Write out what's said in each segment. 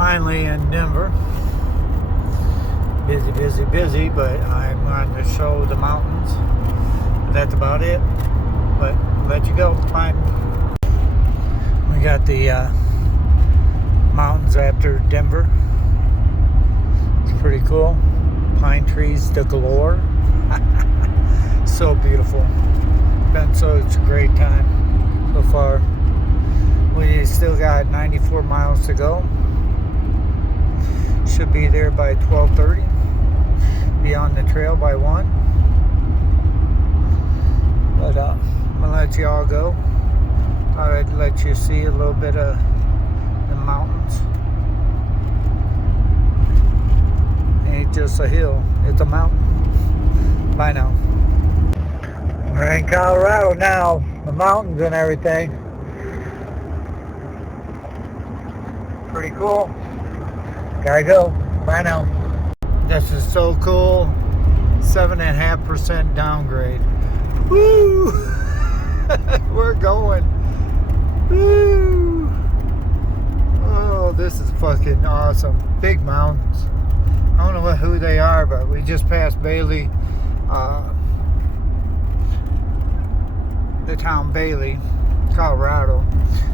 Finally in Denver. Busy, busy, busy, but I'm going to show the mountains. That's about it. But I'll let you go. Bye. We got the mountains after Denver. It's pretty cool. Pine trees to galore. So beautiful. Been such a great time so far. We still got 94 miles to go. Should be there by 12:30. Be on the trail by 1. But I'm gonna let you all go. I'd let you see a little bit of the mountains. Ain't just a hill, it's a mountain. Bye now. We're in Colorado now, the mountains and everything. Pretty cool. Gotta go. Bye now. This is so cool. 7.5% downgrade. Woo! We're going. Woo! Oh, this is fucking awesome. Big mountains. I don't know who they are, but we just passed Bailey, the town Bailey, Colorado.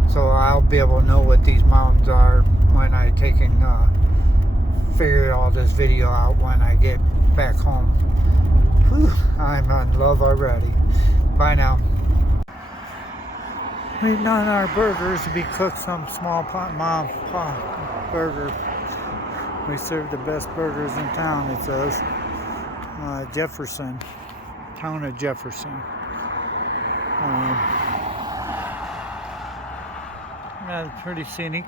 So I'll be able to know what these mountains are when I figure all this video out when I get back home. Whew, I'm in love already. Bye now. Waiting on our burgers to be cooked, some small mom burger. We serve the best burgers in town, it says. Jefferson, town of Jefferson. Yeah, pretty scenic.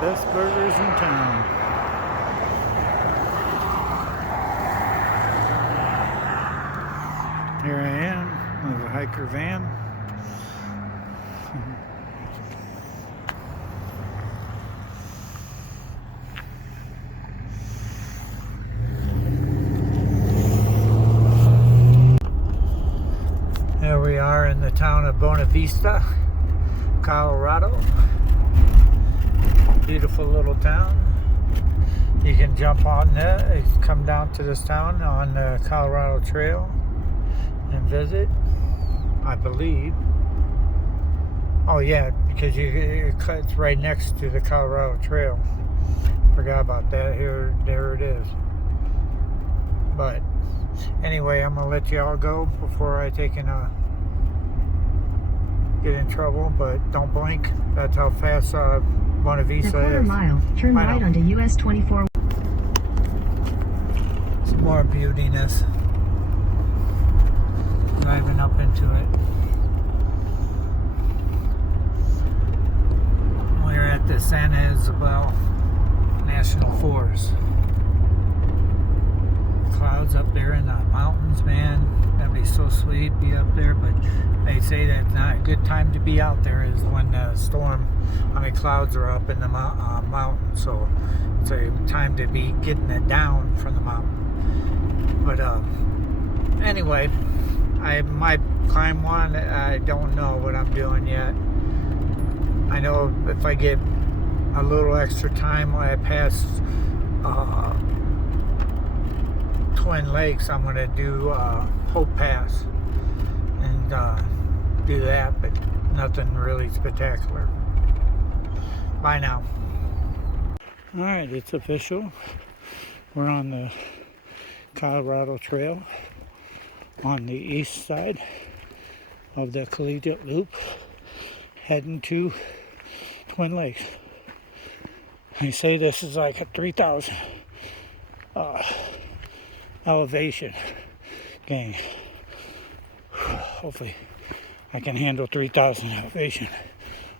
Best burgers in town. Here I am with a hiker van. There we are in the town of Buena Vista, Colorado. Beautiful little town. You can jump on there, come down to this town on the Colorado Trail and visit, I believe. Oh yeah, because it's right next to the Colorado Trail. Forgot about that. There it is. But anyway, I'm gonna let you all go before I get in trouble. But don't blink. That's how fast Buena Vista in a quarter is. mile, turn right onto US 24. Some more beautiness. Driving up into it. We're at the Santa Isabel National Forest. Clouds up there in the mountains, man. That'd be so sweet, be up there, but they say that's not a good time to be out there is when the clouds are up in the mountain, so it's a time to be getting it down from the mountain. But anyway, I might climb one. I don't know what I'm doing yet. I know if I get a little extra time when I pass Twin Lakes, I'm going to do Hope Pass and do that, but nothing really spectacular. Bye now. Alright, it's official. We're on the Colorado Trail on the east side of the Collegiate Loop, heading to Twin Lakes. They say this is like a 3,000 elevation gain. Hopefully I can handle 3,000 elevation.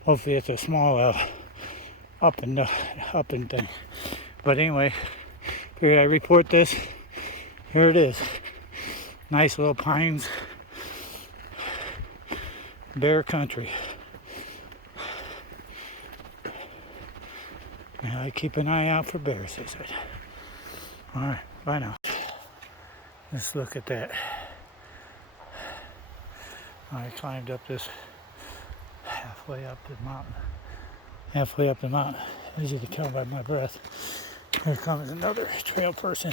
Hopefully it's a small up and thing. But anyway, here I report this. Here it is. Nice little pines, bare country. And I keep an eye out for bears, they said. Alright, bye now. Let's look at that. I climbed up this halfway up the mountain. Halfway up the mountain, as you can tell by my breath. Here comes another trail person.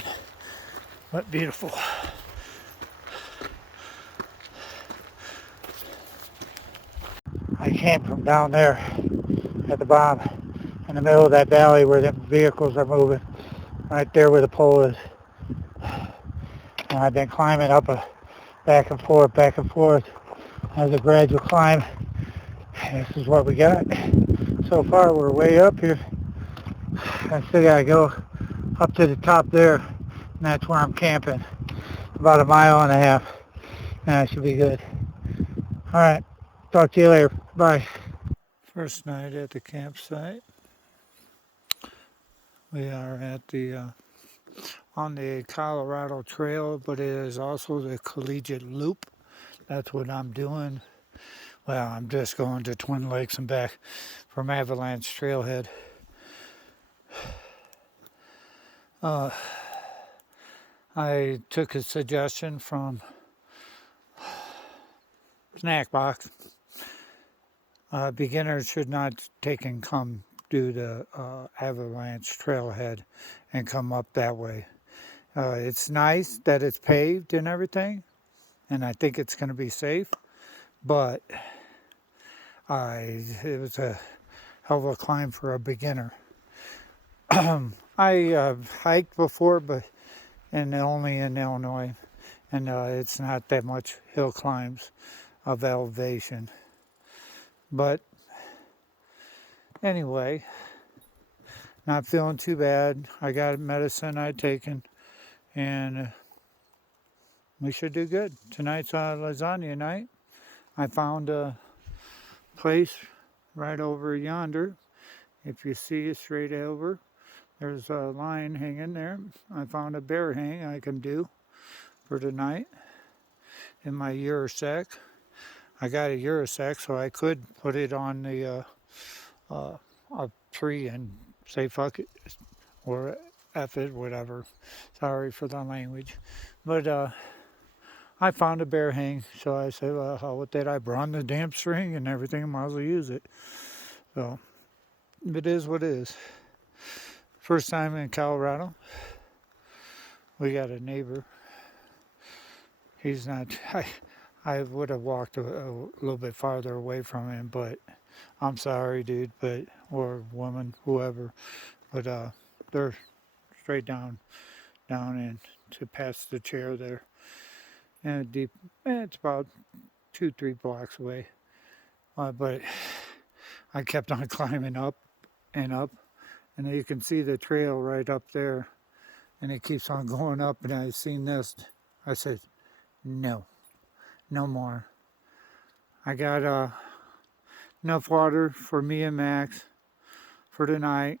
What beautiful. I came from down there at the bottom, in the middle of that valley where the vehicles are moving, right there where the pole is. And I've been climbing up back and forth as a gradual climb. And this is what we got. So far we're way up here. I still gotta go up to the top there, and that's where I'm camping. About 1.5 miles. And that should be good. Alright, talk to you later. Bye. First night at the campsite. We are at the on the Colorado Trail, but it is also the collegiate loop. That's what I'm doing. Well, I'm just going to Twin Lakes and back from Avalanche trailhead. I took a suggestion from Snack Box. Beginners should not take and come do the Avalanche trailhead and come up that way. It's nice that it's paved and everything, and I think it's going to be safe, but it was a hell of a climb for a beginner. I hiked before, but only in Illinois, and it's not that much hill climbs of elevation. But anyway, not feeling too bad. I got medicine I'd taken, and we should do good. Tonight's lasagna night. I found a place right over yonder. If you see it straight over, there's a line hanging there. I found a bear hang I can do for tonight in my Eurosack. I got a Eurosack, so I could put it on the a tree and say fuck it or F it, whatever. Sorry for the language. But I found a bear hang, so I said, well, hell with that. I brought the damn string and everything, might as well use it. So it is what it is. First time in Colorado. We got a neighbor. He's not, I would have walked a little bit farther away from him, but I'm sorry, dude, or woman, whoever, but they're straight down and to past the chair there, and deep. It's about 2-3 blocks away, but I kept on climbing up and up, and you can see the trail right up there, and it keeps on going up. And I seen this, I said, no more. I got enough water for me and Max for tonight,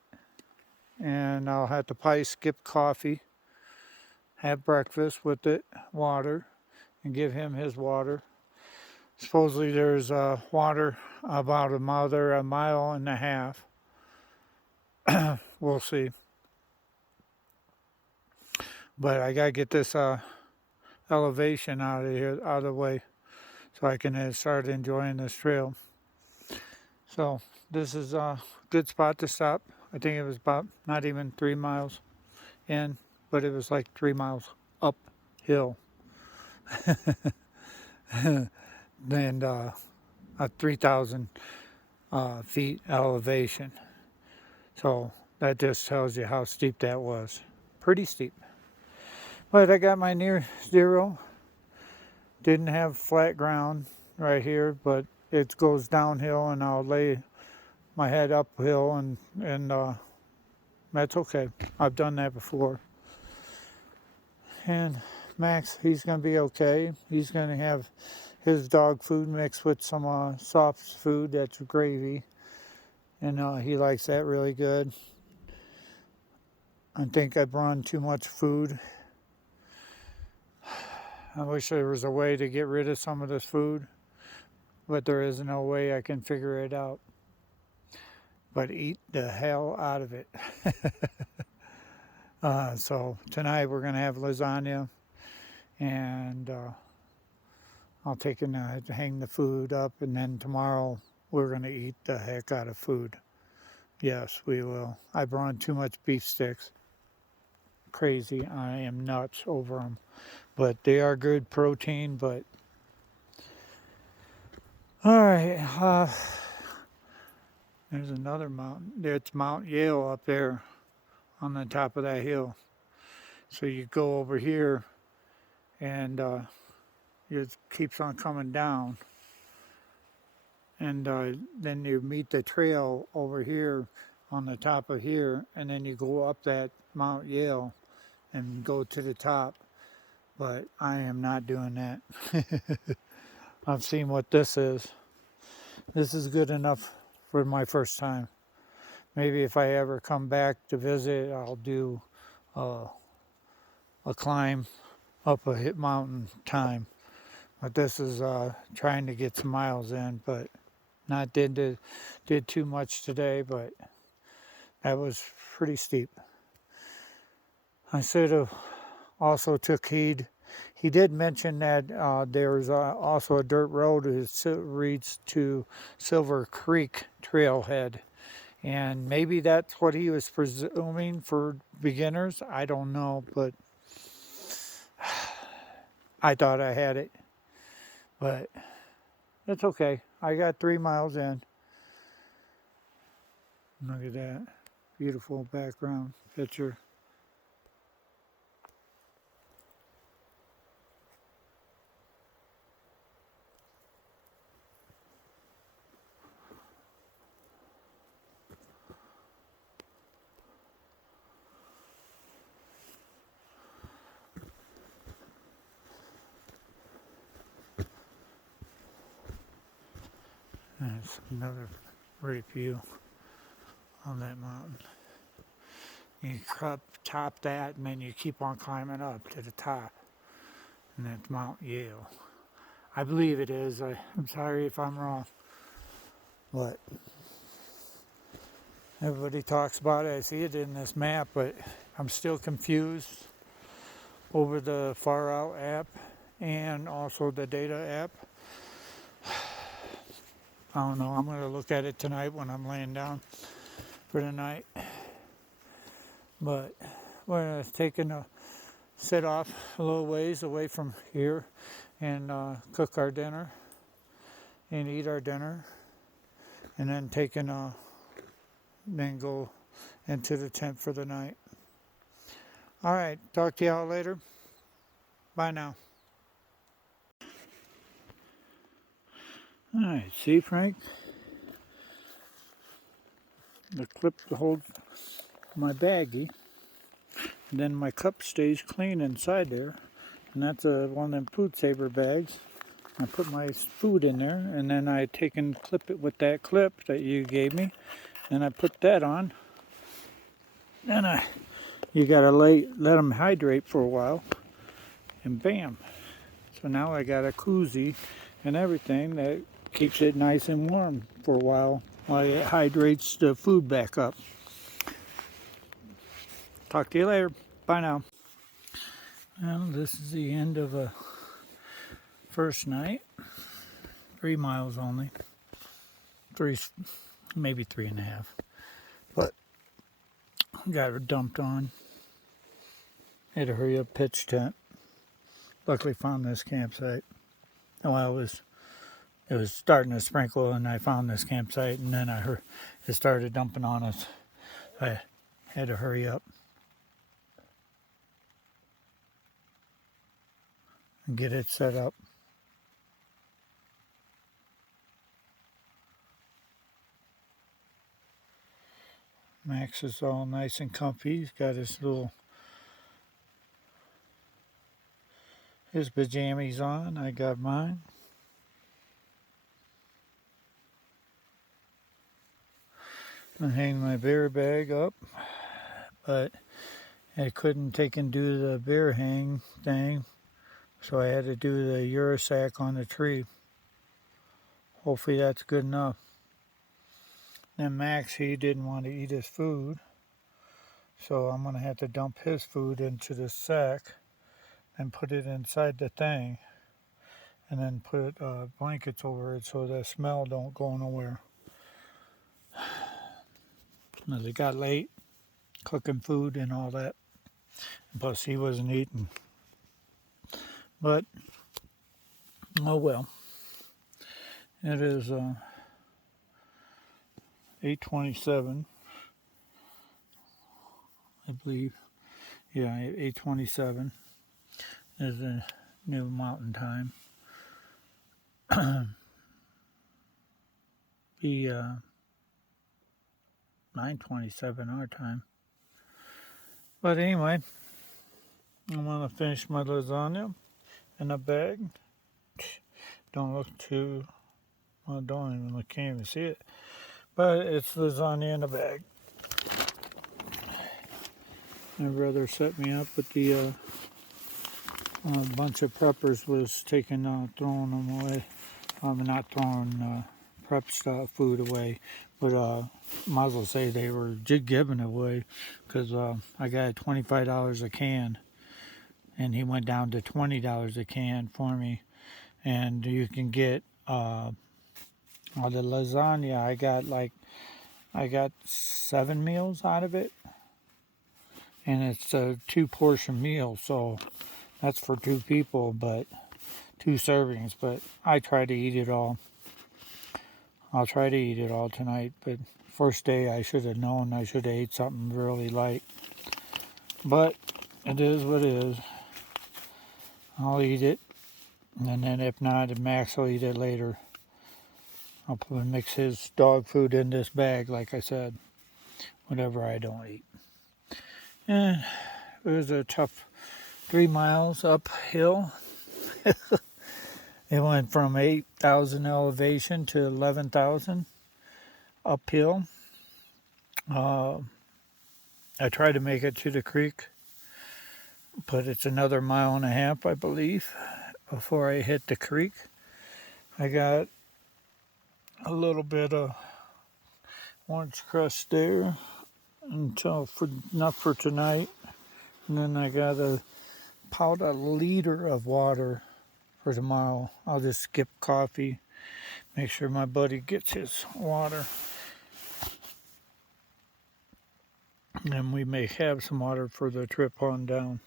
and I'll have to probably skip coffee, have breakfast with it, water, and give him his water. Supposedly there's water about 1.5 miles. We'll see. But I gotta get this elevation out of the way, so I can start enjoying this trail. So this is a good spot to stop. I think it was about not even 3 miles in, but it was like 3 miles uphill. And a 3,000 feet elevation. So that just tells you how steep that was. Pretty steep. But I got my near zero. Didn't have flat ground right here, but it goes downhill, and I'll lay my head uphill, and that's okay. I've done that before. And Max, he's going to be okay. He's going to have his dog food mixed with some soft food that's gravy, and he likes that really good. I think I brought too much food. I wish there was a way to get rid of some of this food, but there is no way. I can figure it out. but eat the hell out of it. So tonight we're gonna have lasagna, and I'll take and hang the food up, and then tomorrow we're gonna eat the heck out of food. Yes, we will. I brought too much beef sticks. Crazy. I am nuts over them, but they are good protein. But all right, there's another mountain. It's Mount Yale up there on the top of that hill. So you go over here, and it keeps on coming down, and then you meet the trail over here on the top of here, and then you go up that Mount Yale and go to the top. But I am not doing that. I've seen what this is. This is good enough for my first time. Maybe if I ever come back to visit, I'll do a climb up a hit mountain time. But this is trying to get some miles in, but not did too much today, but that was pretty steep. I should have also took heed. He did mention that there's also a dirt road that leads to Silver Creek trailhead, and maybe that's what he was presuming for beginners. I don't know, but I thought I had it, but it's okay. I got 3 miles in. Look at that beautiful background picture. That's another great view on that mountain. You top that, and then you keep on climbing up to the top, and that's Mount Yale. I believe it is. I'm sorry if I'm wrong, but everybody talks about it. I see it in this map, but I'm still confused over the Far Out app and also the Data app. I don't know. I'm going to look at it tonight when I'm laying down for the night. But we're going to take a sit off a little ways away from here and cook our dinner and eat our dinner, and then then go into the tent for the night. All right. Talk to y'all later. Bye now. All right, see, Frank? The clip holds my baggie, and then my cup stays clean inside there, and that's one of them food saver bags. I put my food in there, and then I take and clip it with that clip that you gave me, and I put that on. Then you gotta let them hydrate for a while, and bam. So now I got a koozie and everything that keeps it nice and warm for a while it hydrates the food back up. Talk to you later. Bye now. Well, this is the end of a first night. 3 miles only. Maybe 3.5. But got her dumped on. Had to hurry up, pitch tent. Luckily found this campsite. Well, it was starting to sprinkle, and I found this campsite, and then I heard it started dumping on us. I had to hurry up and get it set up. Max is all nice and comfy. He's got his pajamas on. I got mine. I hang my bear bag up, but I couldn't take and do the bear hang thing, so I had to do the Eurosack on the tree. Hopefully that's good enough. Then Max, he didn't want to eat his food, so I'm gonna have to dump his food into the sack and put it inside the thing, and then put blankets over it so the smell don't go nowhere. As it got late, cooking food and all that. Plus, he wasn't eating. But, oh well. It is 8:27, I believe. Yeah, 8:27 is the new mountain time. Be 9:27 our time. But anyway, I'm gonna finish my lasagna in a bag. Don't look too. Well, don't even look. Can't even see it. But it's lasagna in a bag. My brother set me up with the bunch of preppers was taking throwing them away. Not throwing prep stuff food away, but might as well say they were giving it away because I got $25 a can, and he went down to $20 a can for me, and you can get the lasagna. I got 7 meals out of it, and it's a 2-portion meal, so that's for 2 people, but 2 servings. But I try to eat it all. I'll try to eat it all tonight, but first day I should have known I should have ate something really light. But it is what it is. I'll eat it, and then if not, Max will eat it later. I'll mix his dog food in this bag, like I said, whatever I don't eat. And it was a tough 3 miles uphill. It went from 8,000 elevation to 11,000 uphill. I tried to make it to the creek, but it's another 1.5 miles, I believe, before I hit the creek. I got a little bit of orange crust there enough for tonight. And then I got about a liter of water for tomorrow. I'll just skip coffee, make sure my buddy gets his water. And we may have some water for the trip on down,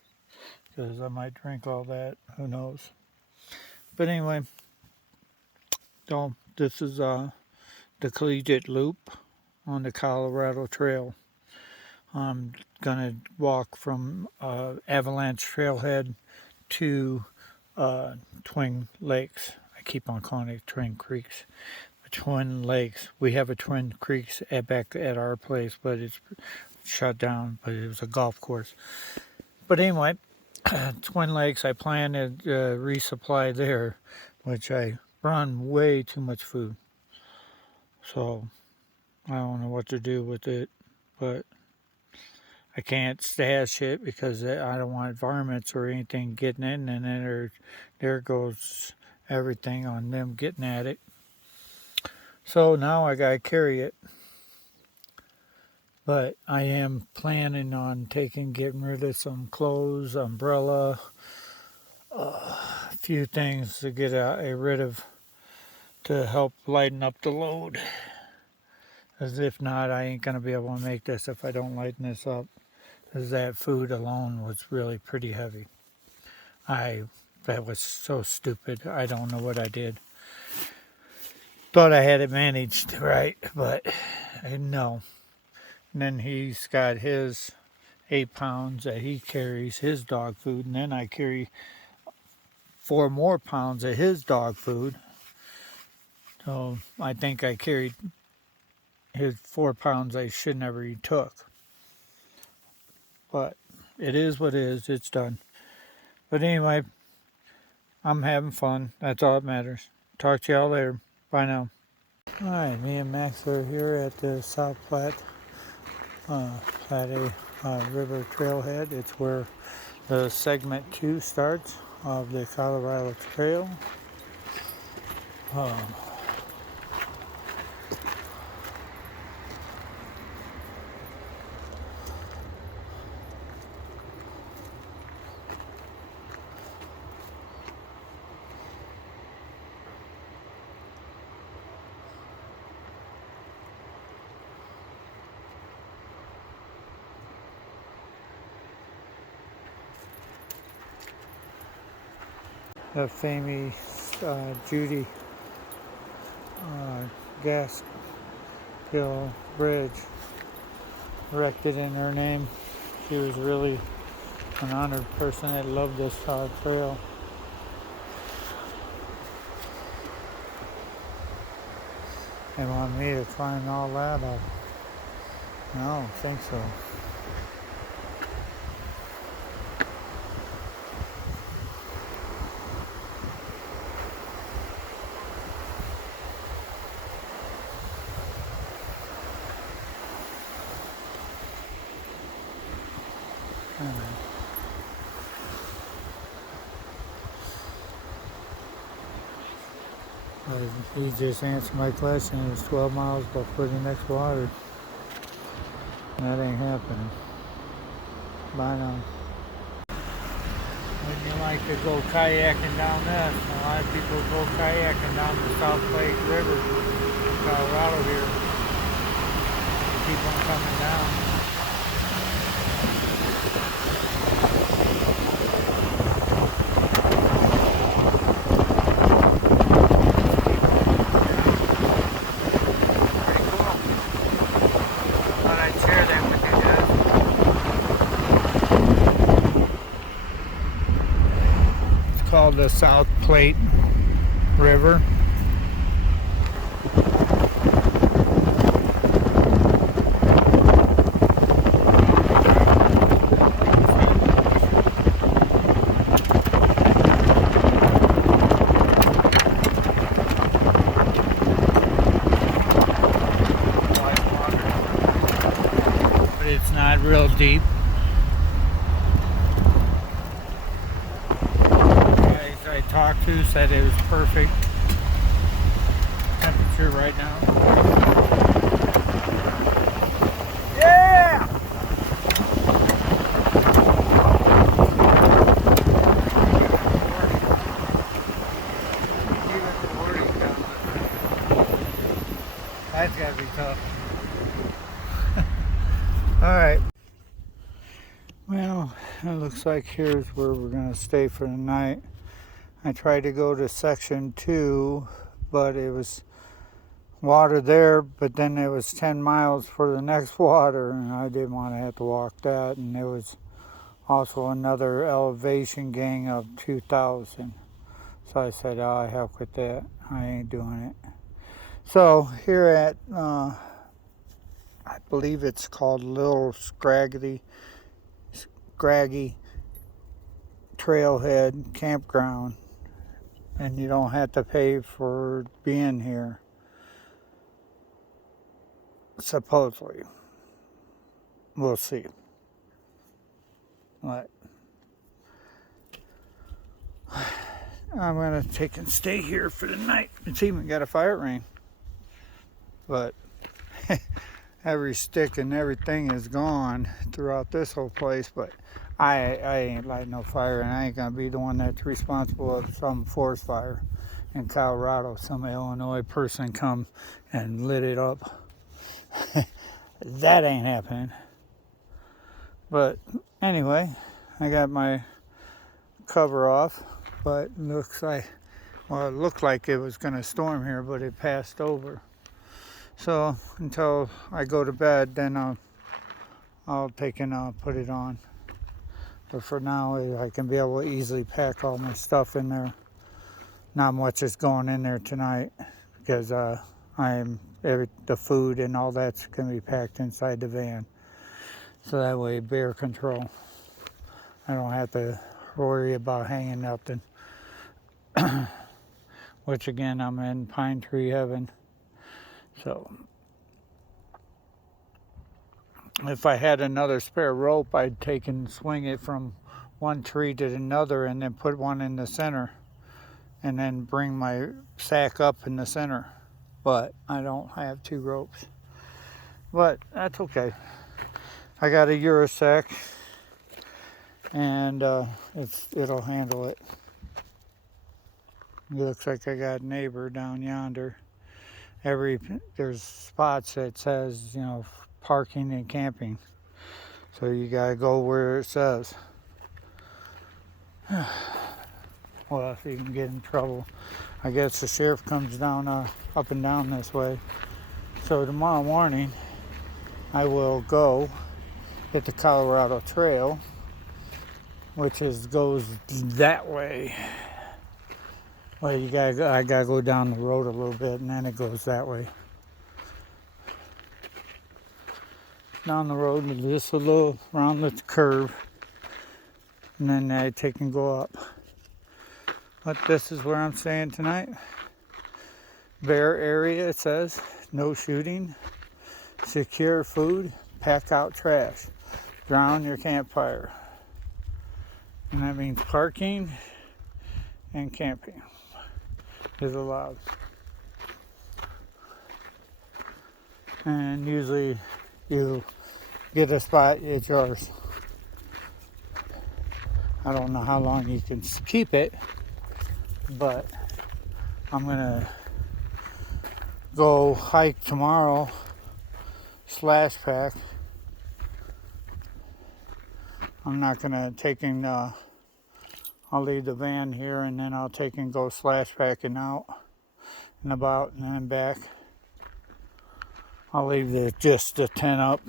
because I might drink all that. Who knows? But anyway, so this is the collegiate loop on the Colorado Trail. I'm gonna walk from Avalanche trailhead to Twin Lakes. I keep on calling it Twin Creeks. Twin Lakes. We have a Twin Creeks back at our place, but it's shut down. But it was a golf course. But anyway, Twin Lakes. I plan to resupply there, which I run way too much food. So I don't know what to do with it, but I can't stash it because I don't want varmints or anything getting in, and then there goes everything on them getting at it. So now I gotta carry it. But I am planning on getting rid of some clothes, umbrella, a few things to get rid of to help lighten up the load. As if not, I ain't gonna be able to make this if I don't lighten this up. Because that food alone was really pretty heavy. That was so stupid. I don't know what I did. Thought I had it managed right, but no. And then he's got his 8 pounds that he carries, his dog food, and then I carry 4 more pounds of his dog food. So I think I carried his 4 pounds I should never even took. But it is what it is. It's done. But anyway, I'm having fun. That's all that matters. Talk to y'all later. Bye now. Alright, me and Max are here at the South Platte River Trailhead. It's where the segment 2 starts of the Colorado Trail. the famous Judy gas hill bridge, erected in her name. She was really an honored person that loved this trail. They want me to climb all that up. I don't think so. He just answered my question. It's 12 miles before the next water. That ain't happening. Bye now. Wouldn't you like to go kayaking down this? A lot of people go kayaking down the South Lake River in Colorado here. Keep on coming down. Called the South Platte River. But it's not real deep. Talked to said it was perfect temperature right now. Yeah! That's gotta be tough. Alright. Well, it looks like here's where we're gonna stay for the night. I tried to go to section 2, but it was water there, but then it was 10 miles for the next water, and I didn't want to have to walk that, and there was also another elevation gain of 2,000. So I said, oh, heck with that. I ain't doing it. So here at, I believe it's called Little Scraggy Trailhead Campground. And you don't have to pay for being here, supposedly. We'll see. But I'm gonna take and stay here for the night. It's even got a fire ring, but every stick and everything is gone throughout this whole place. But I ain't lighting no fire, and I ain't gonna be the one that's responsible of some forest fire in Colorado. Some Illinois person come and lit it up. That ain't happening. But anyway, I got my cover off, but it looks like, well, it looked like it was gonna storm here, but it passed over. So until I go to bed, then I'll take and put it on. But for now, I can be able to easily pack all my stuff in there. Not much is going in there tonight because the food and all that's going to be packed inside the van. So that way, bear control. I don't have to worry about hanging nothing. Which again, I'm in pine tree heaven. So if I had another spare rope, I'd take and swing it from one tree to another and then put one in the center and then bring my sack up in the center. But I don't have two ropes. But that's okay. I got a Euro sack and it'll handle it. It looks like I got a neighbor down yonder. There's spots that says, parking and camping. So you gotta go where it says. Well, if you can get in trouble. I guess the sheriff comes down up and down this way. So tomorrow morning, I will go hit the Colorado Trail, which goes that way. Well, I gotta go down the road a little bit, and then it goes that way. Down the road, just a little around the curve, and then I take and go up. But this is where I'm staying tonight. Bear area, it says. No shooting. Secure food. Pack out trash. Drown your campfire. And that means parking and camping is allowed. And usually you get a spot, it's yours. I don't know how long you can keep it, but I'm gonna go hike tomorrow slash pack. I'm not gonna take and I'll leave the van here, and then I'll take and go slash packing out and about, and then back. I'll leave just the tent up,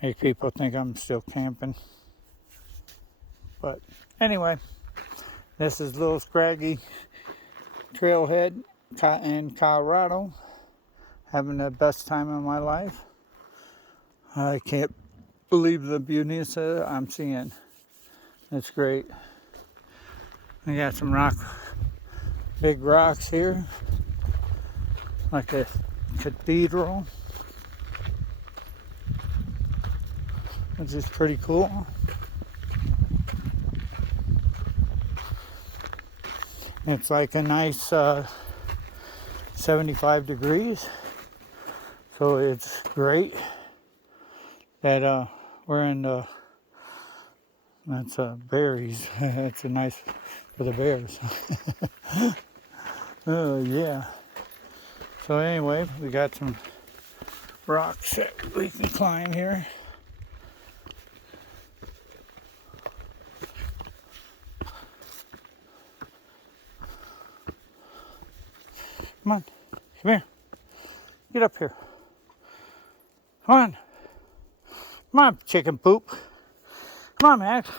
make people think I'm still camping. But anyway, this is Little Scraggy Trailhead in Colorado, having the best time of my life. I can't believe the beauty I'm seeing. It's great. We got some big rocks here, like a cathedral, which is pretty cool. It's like a nice 75 degrees, so it's great that we're in the, that's berries. It's a nice for the bears. Oh yeah. So anyway, we got some rocks that we can climb here. Come on, come here. Get up here. Come on. Come on, chicken poop. Come on, Max.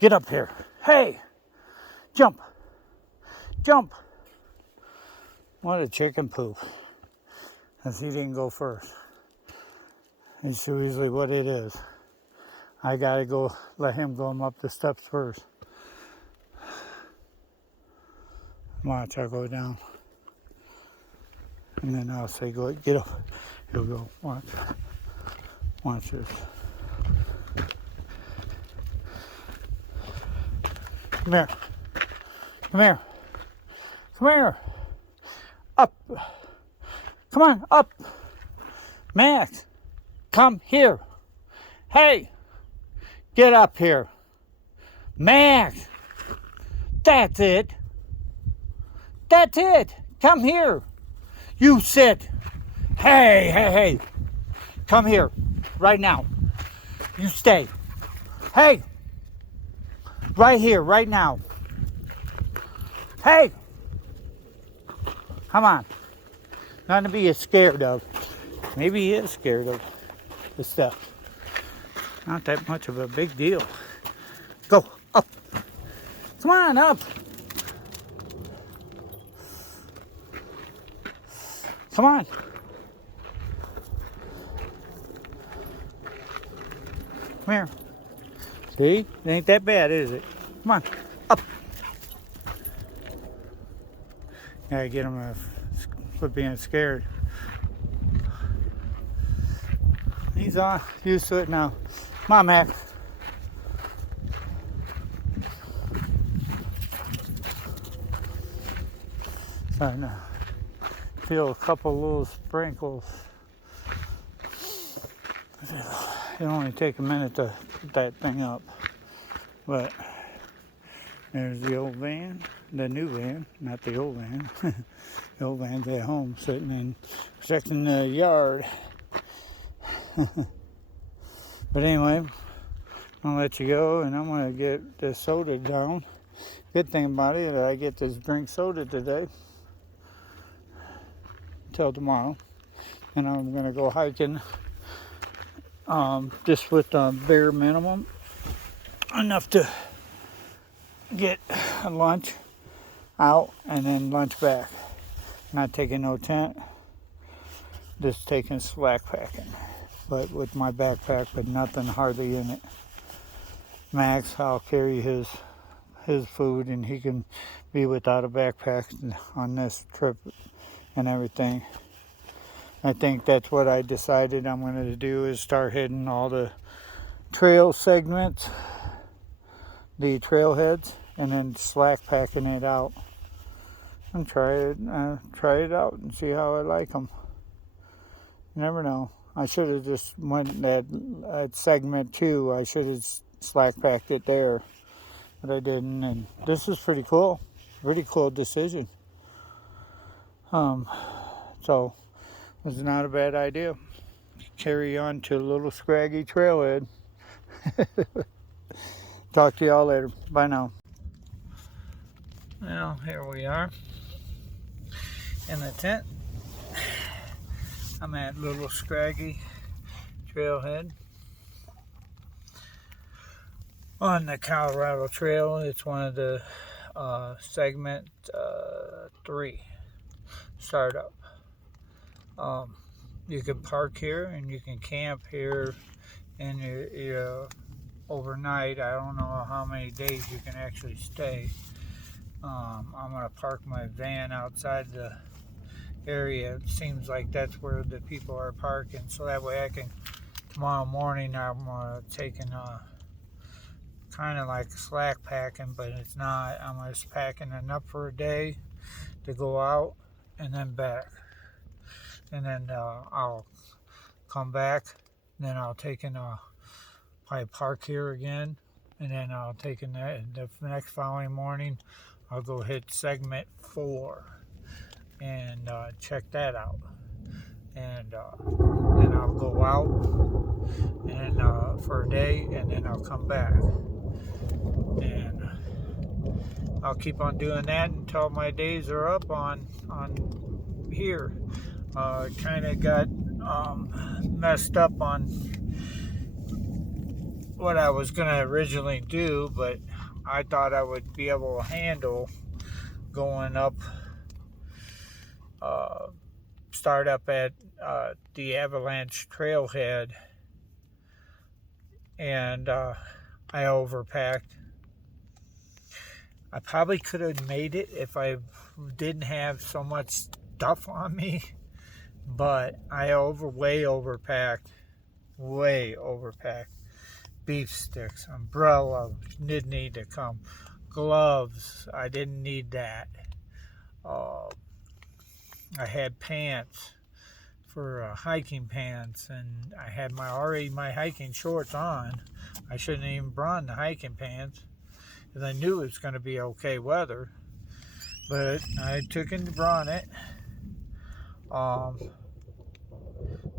Get up here. Hey, jump. Jump. What a chicken poop. Because he didn't go first. It's usually what it is. I gotta go let him go up the steps first. Watch, I'll go down. And then I'll say, go, get up. He'll go, watch. Watch this. Come here. Come here. Come here. Up. Come on, up. Max, come here. Hey, get up here. Max, that's it. That's it. Come here. You sit. Hey, hey, hey. Come here. Right now. You stay. Hey. Right here, right now. Hey. Come on. Nothing to be scared of. Maybe he is scared of the steps. Not that much of a big deal. Go up. Come on, up. Come on. Come here. See? It ain't that bad, is it? Come on. Up. Gotta get him quit being scared. He's used to it now. Come on, Max. Starting to feel a couple little sprinkles. It'll only take a minute to put that thing up. But there's the old van, the new van, not the old van. The old van's at home sitting in, protecting the yard. But anyway, I'm gonna let you go, and I'm gonna get this soda down. Good thing about it is I get to drink soda today until tomorrow. And I'm going to go hiking just with bare minimum. Enough to get lunch out and then lunch back. Not taking no tent. Just taking slack packing. But with my backpack, but nothing hardly in it. Max, I'll carry his food and he can be without a backpack on this trip and everything. I think that's what I decided I'm going to do, is start hitting all the trail segments, the trailheads, and then slack packing it out and try it out and see how I like them. You never know. I should have just went at segment 2. I should have slack packed it there, but I didn't. And this is pretty cool decision. So it's not a bad idea. Carry on to a little scraggy trailhead. Talk to y'all later. Bye now. Well, here we are in the tent. I'm at little scraggy trailhead on the Colorado Trail. It's one of the segment 3 startup. You can park here and you can camp here, and you overnight. I don't know how many days you can actually stay. I'm gonna park my van outside the area. It seems like that's where the people are parking, so that way I can, tomorrow morning I'm taking kind of like slack packing, but it's not. I'm just packing enough for a day to go out and then back, and then I'll come back, and then I'll take in probably park here again, and then I'll take in the next following morning I'll go hit segment 4 and check that out, and then I'll go out and for a day, and then I'll come back, and I'll keep on doing that until my days are up on here. Kind of got messed up on what I was gonna originally do, but I thought I would be able to handle going up, start up at the Avalanche trailhead, and I overpacked. I probably could have made it if I didn't have so much stuff on me, but I way overpacked. Beef sticks, umbrella didn't need to come, gloves, I didn't need that. I had pants for hiking pants, and I had my hiking shorts on. I shouldn't even brought the hiking pants, because I knew it was going to be okay weather, but I took and brought it.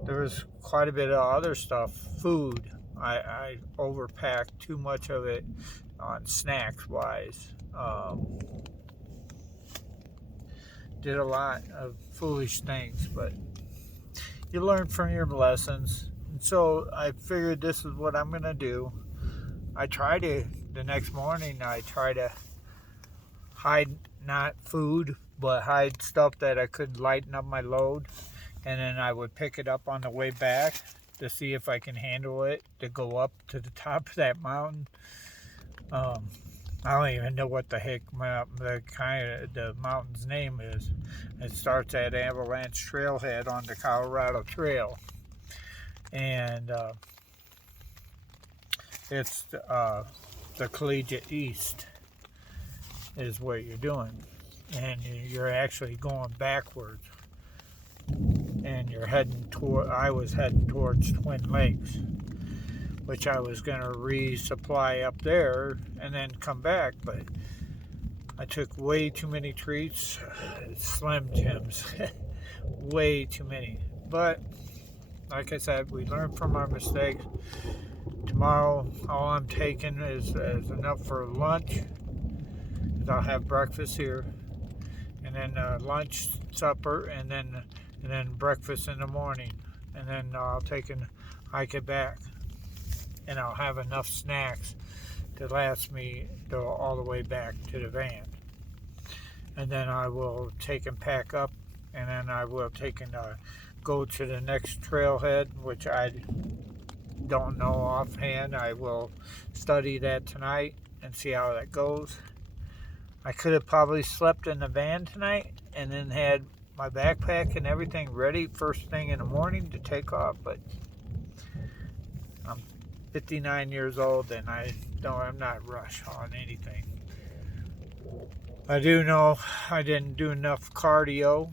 There was quite a bit of other stuff, food. I overpacked too much of it on snacks wise. Did a lot of foolish things, but you learn from your lessons. And so I figured this is what I'm going to do. The next morning, I try to hide not food, but hide stuff that I could lighten up my load. And then I would pick it up on the way back to see if I can handle it, to go up to the top of that mountain. I don't even know what the heck the mountain's name is. It starts at Avalanche Trailhead on the Colorado Trail, and it's the Collegiate East is what you're doing, and you're actually going backwards, and you're heading toward. I was heading towards Twin Lakes, which I was going to resupply up there and then come back, but I took way too many treats, Slim Jims, way too many. But like I said, we learn from our mistakes. Tomorrow, all I'm taking is enough for lunch, I'll have breakfast here, and then lunch, supper, and then breakfast in the morning, and then I'll take and hike it back, and I'll have enough snacks to last me all the way back to the van. And then I will take and pack up, and then I will take and go to the next trailhead, which I don't know offhand. I will study that tonight and see how that goes. I could have probably slept in the van tonight and then had my backpack and everything ready first thing in the morning to take off, but I'm 59 years old and I'm not rushed on anything. I do know I didn't do enough cardio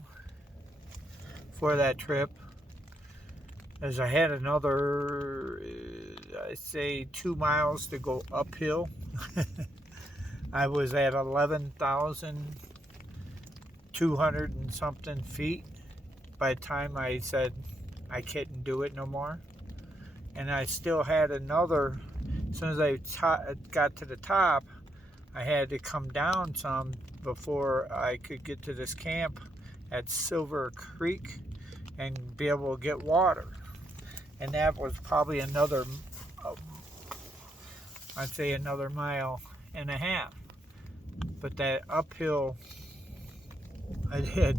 for that trip, as I had another, I say 2 miles to go uphill. I was at 11,200 and something feet by the time I said I couldn't do it no more. And I still had another, as soon as I got to the top, I had to come down some before I could get to this camp at Silver Creek and be able to get water. And that was probably another, I'd say another 1.5 miles. But that uphill, I did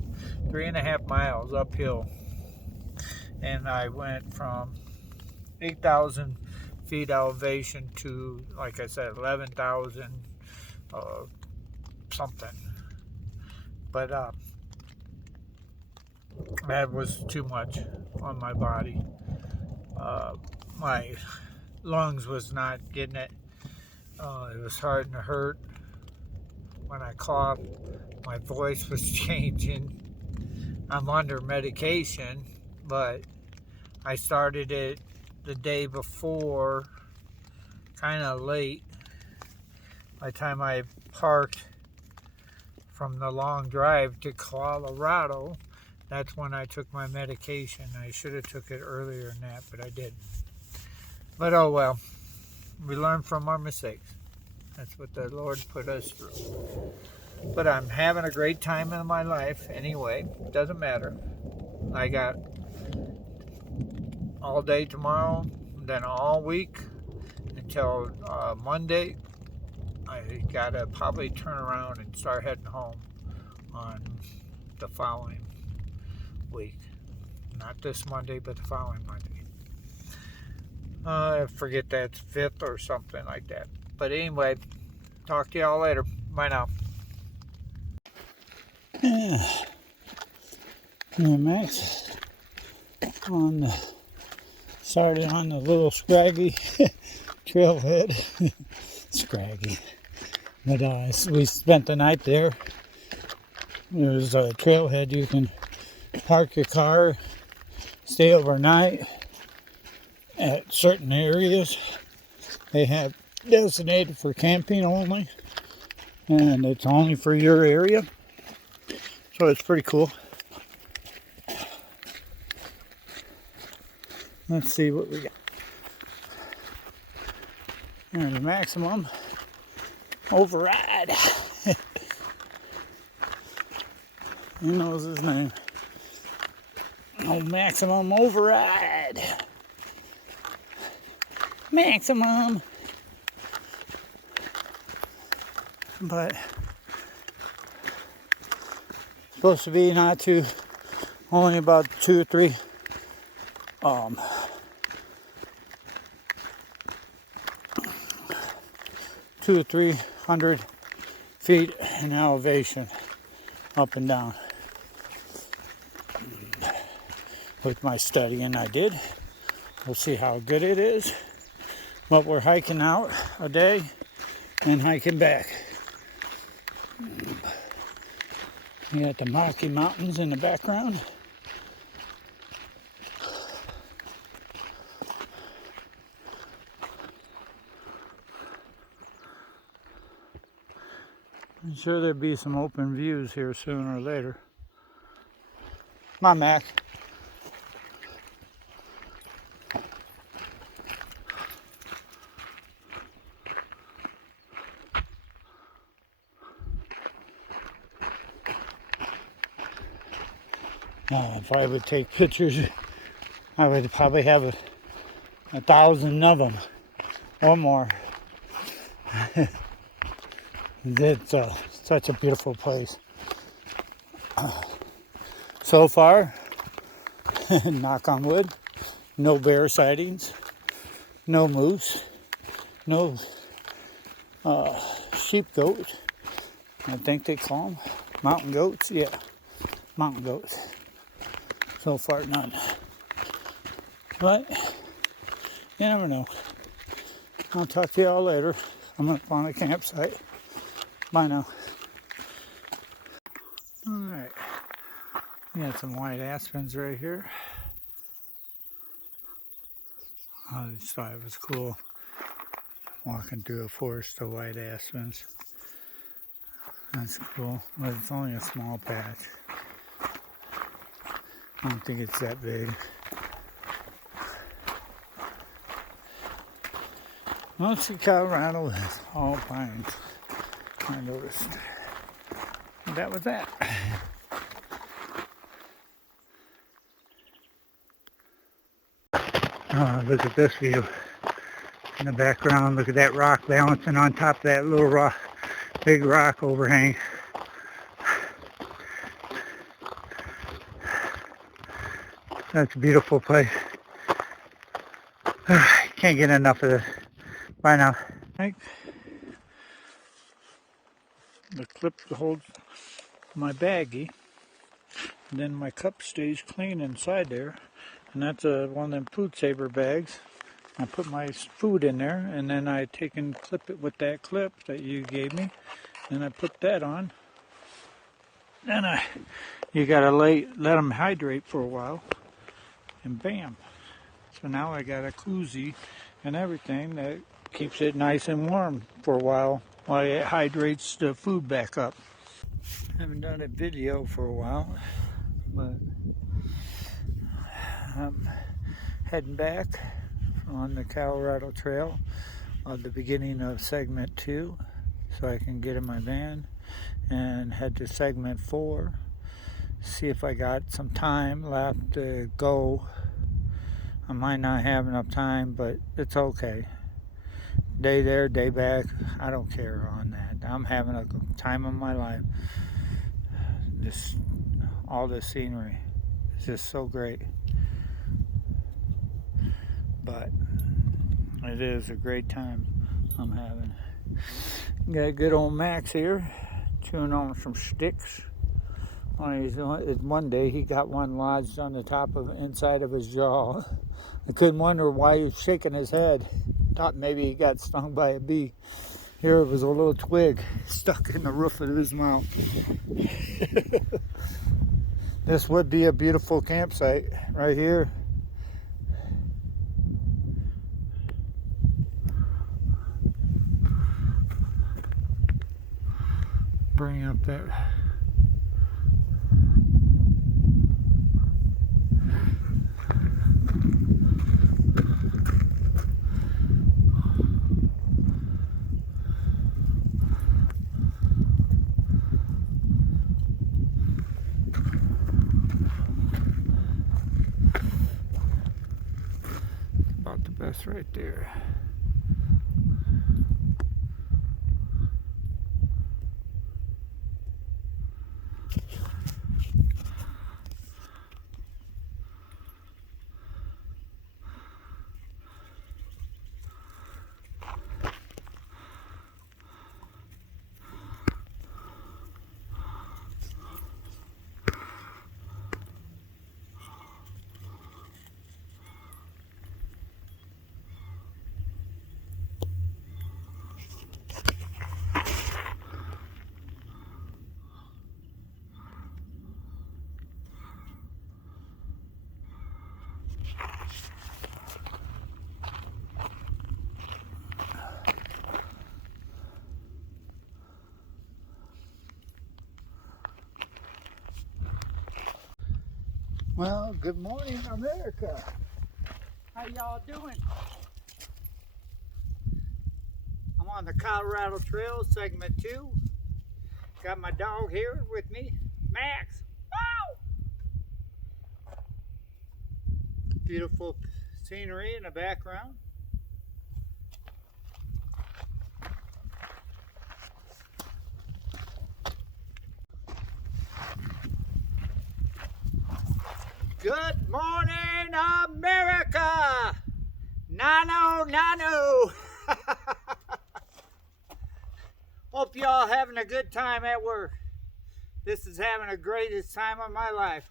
3.5 miles uphill. And I went from 8,000 feet elevation to, like I said, 11,000 something. But that was too much on my body. My lungs was not getting it. It was starting to hurt when I coughed. My voice was changing. I'm under medication, but I started it the day before, kind of late. By the time I parked from the long drive to Colorado, that's when I took my medication. I should have took it earlier than that, but I didn't. But oh well, we learn from our mistakes. That's what the Lord put us through. But I'm having a great time in my life anyway. Doesn't matter. I got all day tomorrow, then all week until Monday. I gotta probably turn around and start heading home on the following week. Not this Monday, but the following Monday. I forget that's 5th or something like that. But anyway, talk to y'all later. Bye now. Yeah. Max started on the little scraggy trailhead. Scraggy. But we spent the night there. There's a trailhead. You can park your car, stay overnight at certain areas. They have designated for camping only, and it's only for your area. So it's pretty cool. Let's see what we got. There's a maximum override. He knows his name. Oh, maximum override. Maximum. But supposed to be not too, only about 2 or 3 200 or 300 feet in elevation up and down. With my studying I did. We'll see how good it is. But we're hiking out a day and hiking back. You got the Rocky Mountains in the background. I'm sure there'll be some open views here sooner or later. My Mac. If I would take pictures, I would probably have 1,000 of them or more. It's such a beautiful place. So far, knock on wood, no bear sightings, no moose, no sheep goat. I think they call them mountain goats. Yeah, mountain goats. So far, none. But you never know. I'll talk to y'all later. I'm up on a campsite. Bye now. Alright. We got some white aspens right here. I just thought it was cool walking through a forest of white aspens. That's cool, but it's only a small patch. I don't think it's that big. Mostly Colorado is all pines, I noticed. And that was that. Look at this view in the background. Look at that rock balancing on top of that little rock, big rock overhang. That's a beautiful place. Can't get enough of this. Bye now. Right. The clip holds my baggie, and then my cup stays clean inside there, and that's one of them food saver bags. I put my food in there, and then I take and clip it with that clip that you gave me, and I put that on. Then you gotta let them hydrate for a while, and bam. So now I got a koozie and everything that keeps it nice and warm for a while it hydrates the food back up. Haven't done a video for a while, but I'm heading back on the Colorado Trail at the beginning of segment 2 so I can get in my van and head to segment 4, see if I got some time left to go. I might not have enough time, but it's okay. Day there, day back, I don't care on that. I'm having a time of my life. All this scenery is just so great. But it is a great time I'm having. Got good old Max here, chewing on some sticks. One day he got one lodged on the top of inside of his jaw. I couldn't wonder why he was shaking his head. Thought maybe he got stung by a bee. Here it was a little twig stuck in the roof of his mouth. This would be a beautiful campsite right here. Bring up that. About the best right there. Well, good morning, America. How y'all doing? I'm on the Colorado Trail, segment 2. Got my dog here with me, Max. Wow! beautiful scenery in the background. Good morning, America! Nano, nano! Hope y'all having a good time at work. This is having the greatest time of my life.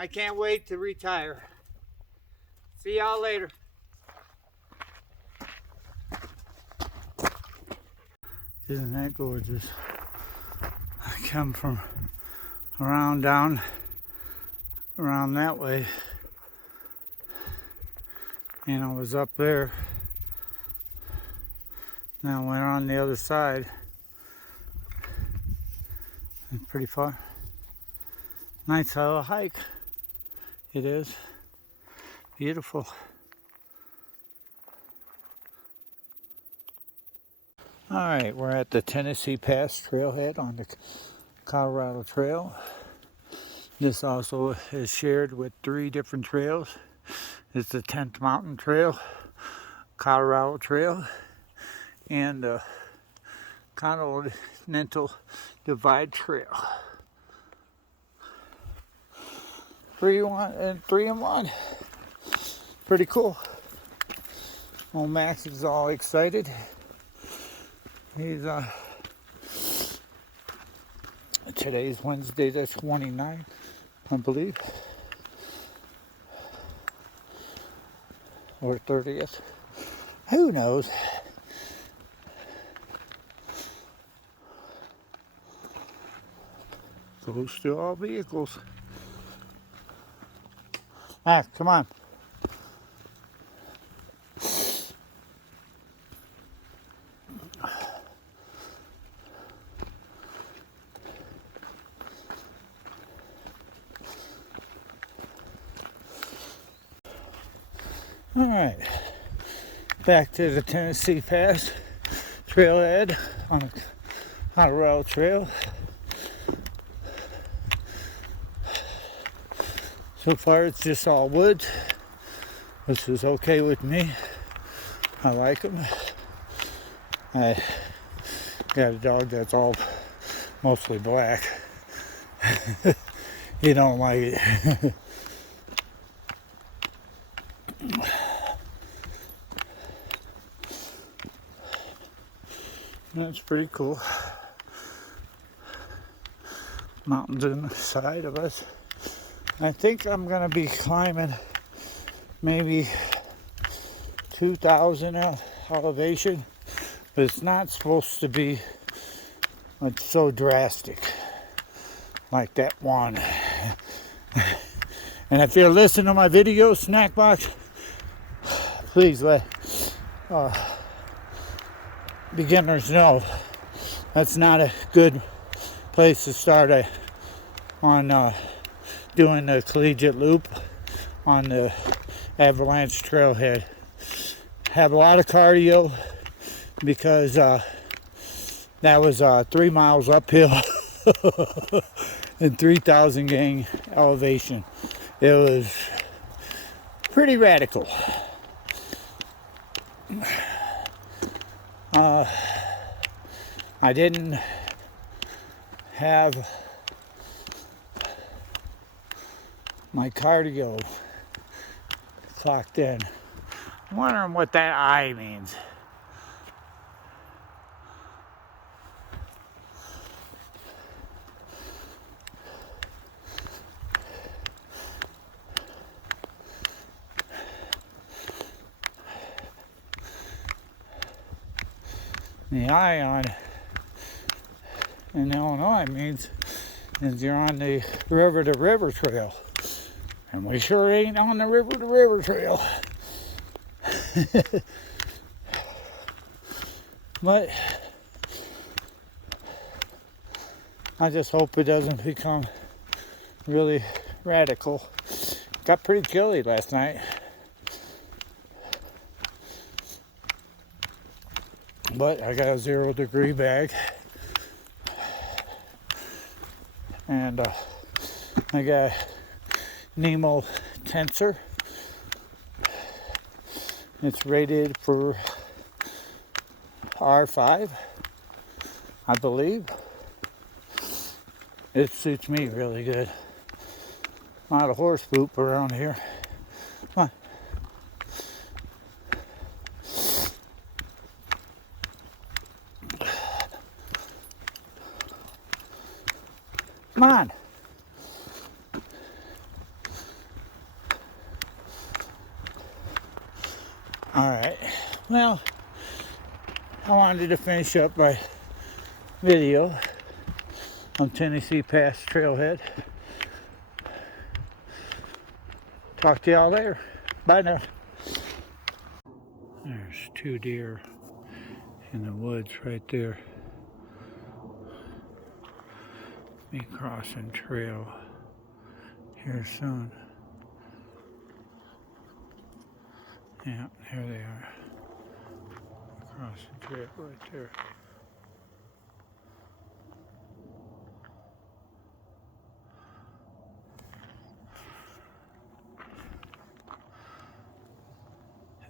I can't wait to retire. See y'all later. Isn't that gorgeous? I come from around down around that way, and I was up there. Now we're on the other side. It's pretty far. Nice little hike. It is beautiful. All right, we're at the Tennessee Pass trailhead on the Colorado Trail. This also is shared with 3 different trails. It's the 10th Mountain Trail, Colorado Trail, and the Continental Divide Trail. 3 in 1. Pretty cool. Old Max is all excited. He's today's Wednesday the 29th, I believe, or 30th. Who knows? Goes to all vehicles. Max, come on. All right, back to the Tennessee Pass trailhead on the Colorado Trail. So far it's just all woods, which is okay with me. I like them. I got a dog that's all mostly black. He don't like it. That's pretty cool. Mountains on the side of us. I think I'm gonna be climbing maybe 2,000 elevation, but it's not supposed to be like so drastic like that one. And if you're listening to my video, Snack Box, please let beginners know that's not a good place to start on doing the collegiate loop on the Avalanche trailhead. Have a lot of cardio because that was 3 miles uphill and 3,000 gang elevation. It was pretty radical. I didn't have my cardio clocked in. I'm wondering what that I means. The ion in Illinois means is you're on the river to river trail. And we sure ain't on the river to river trail. But I just hope it doesn't become really radical. Got pretty chilly last night. But I got a 0-degree bag. And I got Nemo tensor. It's rated for R5, I believe. It suits me really good. A lot of horse poop around here. Come on. Come on. All right. Well, I wanted to finish up my video on Tennessee Pass Trailhead. Talk to y'all later. Bye now. There's 2 deer in the woods right there. Be crossing trail here soon. Yeah, here they are. Crossing trail right there.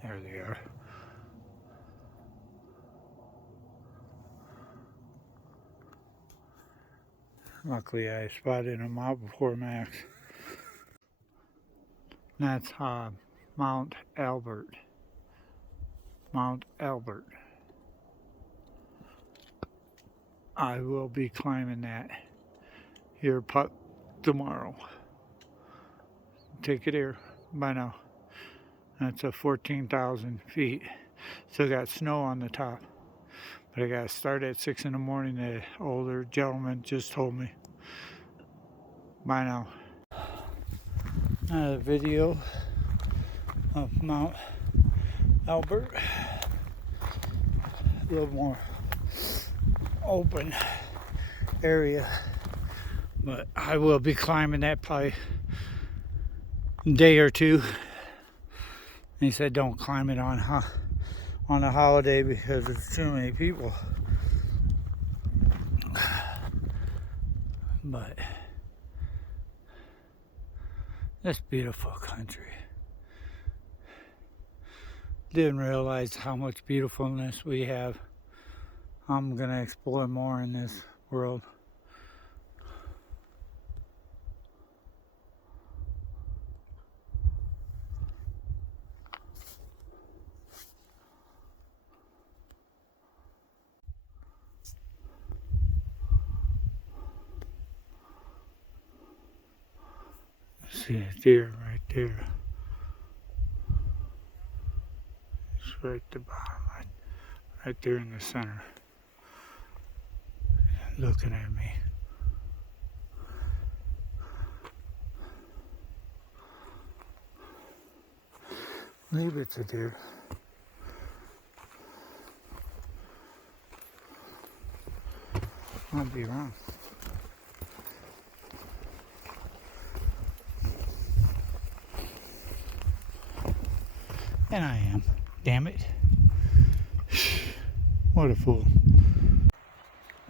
There they are. Luckily I spotted them out before Max. That's Mount Elbert. Mount Elbert. I will be climbing that here tomorrow. Take it here. Bye now. That's a 14,000 feet. Still got snow on the top. But I got to start at 6 in the morning. The older gentleman just told me. Bye now. A video of Mount Elbert. A little more open area. But I will be climbing that probably a day or two. And he said don't climb it on a holiday because there's too many people. But that's beautiful country. Didn't realize how much beautifulness we have. I'm gonna explore more in this world. See a deer right there. It's right at the bottom, right there in the center. Looking at me. Maybe it's a deer. I'd be wrong. And I am. Damn it. What a fool.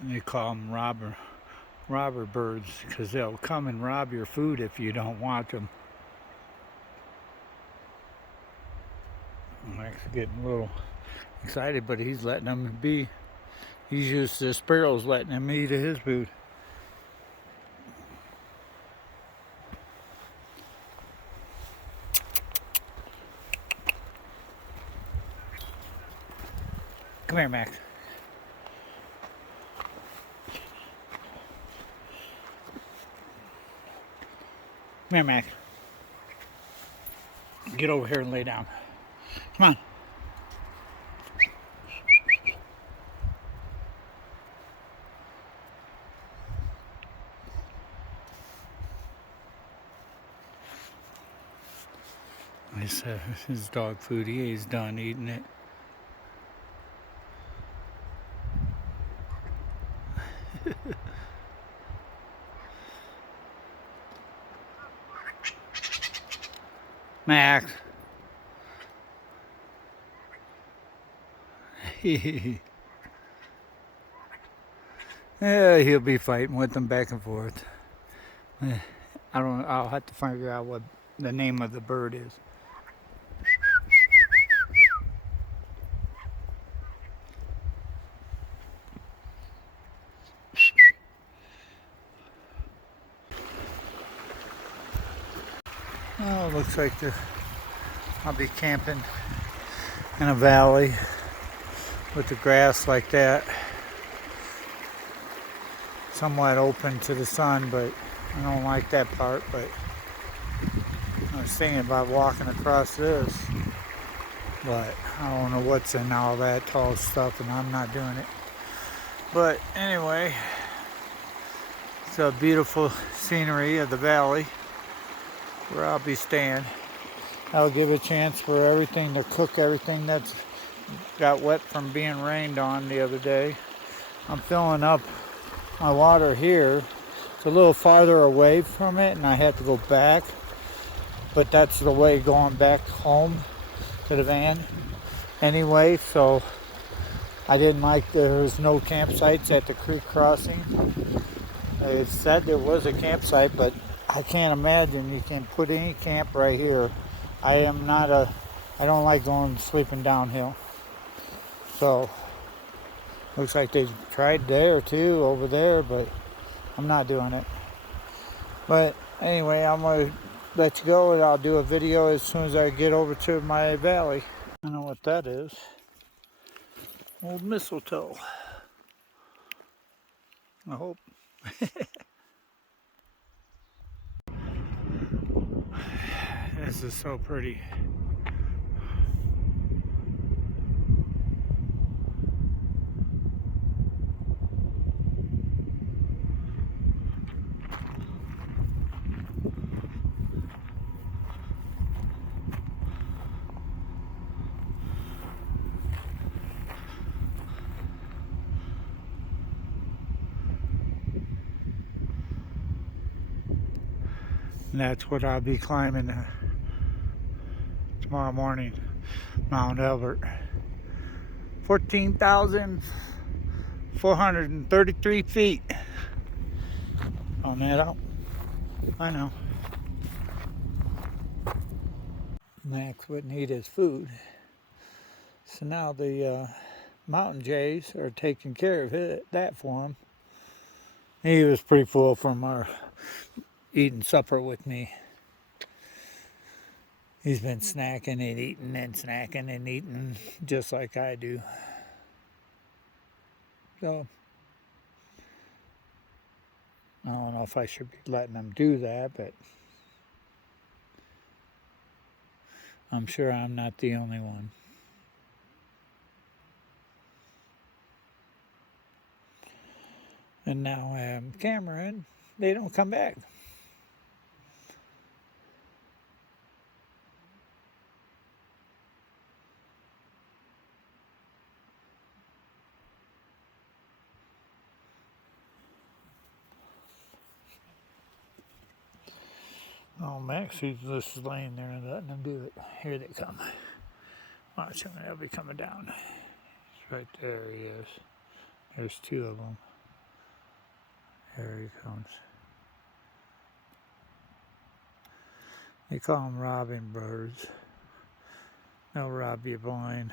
And they call them robber birds because they'll come and rob your food if you don't want them. Max is getting a little excited, but he's letting them be. He's used to sparrows letting him eat his food. Come here, Max. Come here, Max. Get over here and lay down. Come on. His dog food. He's done eating it. Max. Yeah, he'll be fighting with them back and forth. I'll have to figure out what the name of the bird is. Oh, it looks like I'll be camping in a valley with the grass like that. Somewhat open to the sun, but I don't like that part. But I was thinking about walking across this, but I don't know what's in all that tall stuff, and I'm not doing it. But anyway, it's a beautiful scenery of the valley where I'll be staying. I'll give a chance for everything to cook, everything that's got wet from being rained on the other day. I'm filling up my water here. It's a little farther away from it, and I have to go back, but that's the way going back home to the van anyway. So I didn't like there was no campsites at the creek crossing. It said there was a campsite, but I can't imagine you can put any camp right here. I don't like going sleeping downhill. So looks like they tried there too, over there, but I'm not doing it. But anyway, I'm gonna let you go, and I'll do a video as soon as I get over to my valley. I know what that is. Old mistletoe. I hope. This is so pretty. And that's what I'll be climbing tomorrow morning, Mount Elbert. 14,433 feet. On that out. I know. Max wouldn't eat his food. So now the mountain jays are taking care of that for him. He was pretty full from our eating supper with me. He's been snacking and eating just like I do. So I don't know if I should be letting him do that, but I'm sure I'm not the only one. And now I have Cameron. They don't come back. Oh, Max, he's just laying there and letting them do it. Here they come. Watch him, they'll be coming down. He's right there, he is. There's two of them. There he comes. They call them robbing birds. They'll rob you blind.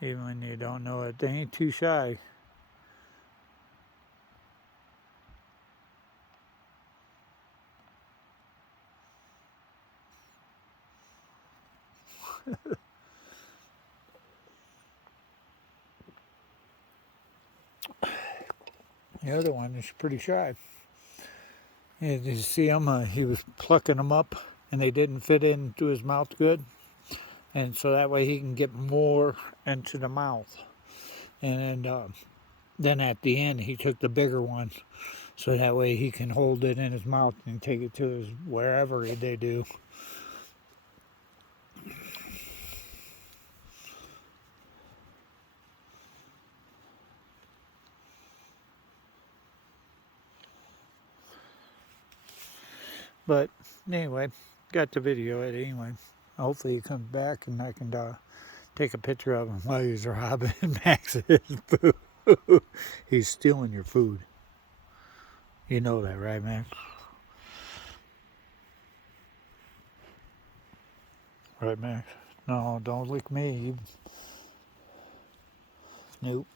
Even when you don't know it, they ain't too shy. The other one is pretty shy. And you see him, he was plucking them up and they didn't fit into his mouth good. And so that way he can get more into the mouth. And then at the end he took the bigger one. So that way he can hold it in his mouth and take it to his wherever they do. But anyway, got the video it anyway. Hopefully he comes back and I can take a picture of him while he's robbing Max's food. He's stealing your food. You know that, right, Max? Right, Max? No, don't lick me. Nope.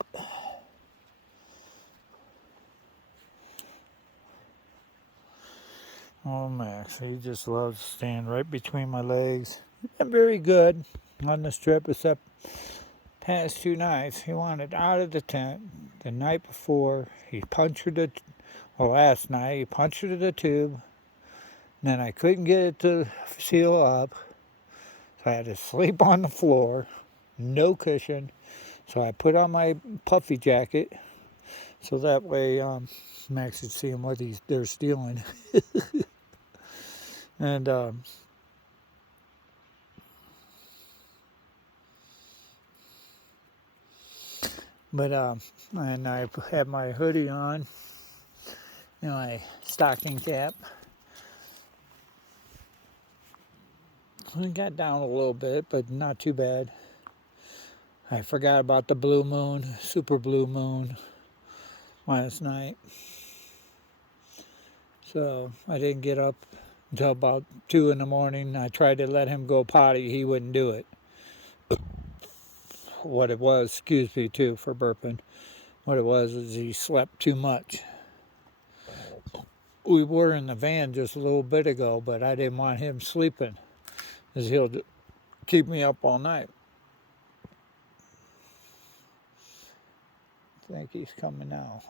Oh, Max, he just loves to stand right between my legs. I'm very good on this trip, except past 2 nights. He wanted out of the tent. The night before, he punctured it. Well, last night, he punctured the tube. And then I couldn't get it to seal up. So I had to sleep on the floor. No cushion. So I put on my puffy jacket. So that way, Max could see what they're stealing. And, and I had my hoodie on, and my stocking cap. It got down a little bit, but not too bad. I forgot about the blue moon, super blue moon, last night. So I didn't get up until about 2 in the morning. I tried to let him go potty. He wouldn't do it. What it was, excuse me too for burping. What it was is he slept too much. We were in the van just a little bit ago, but I didn't want him sleeping, because he'll keep me up all night. I think he's coming now.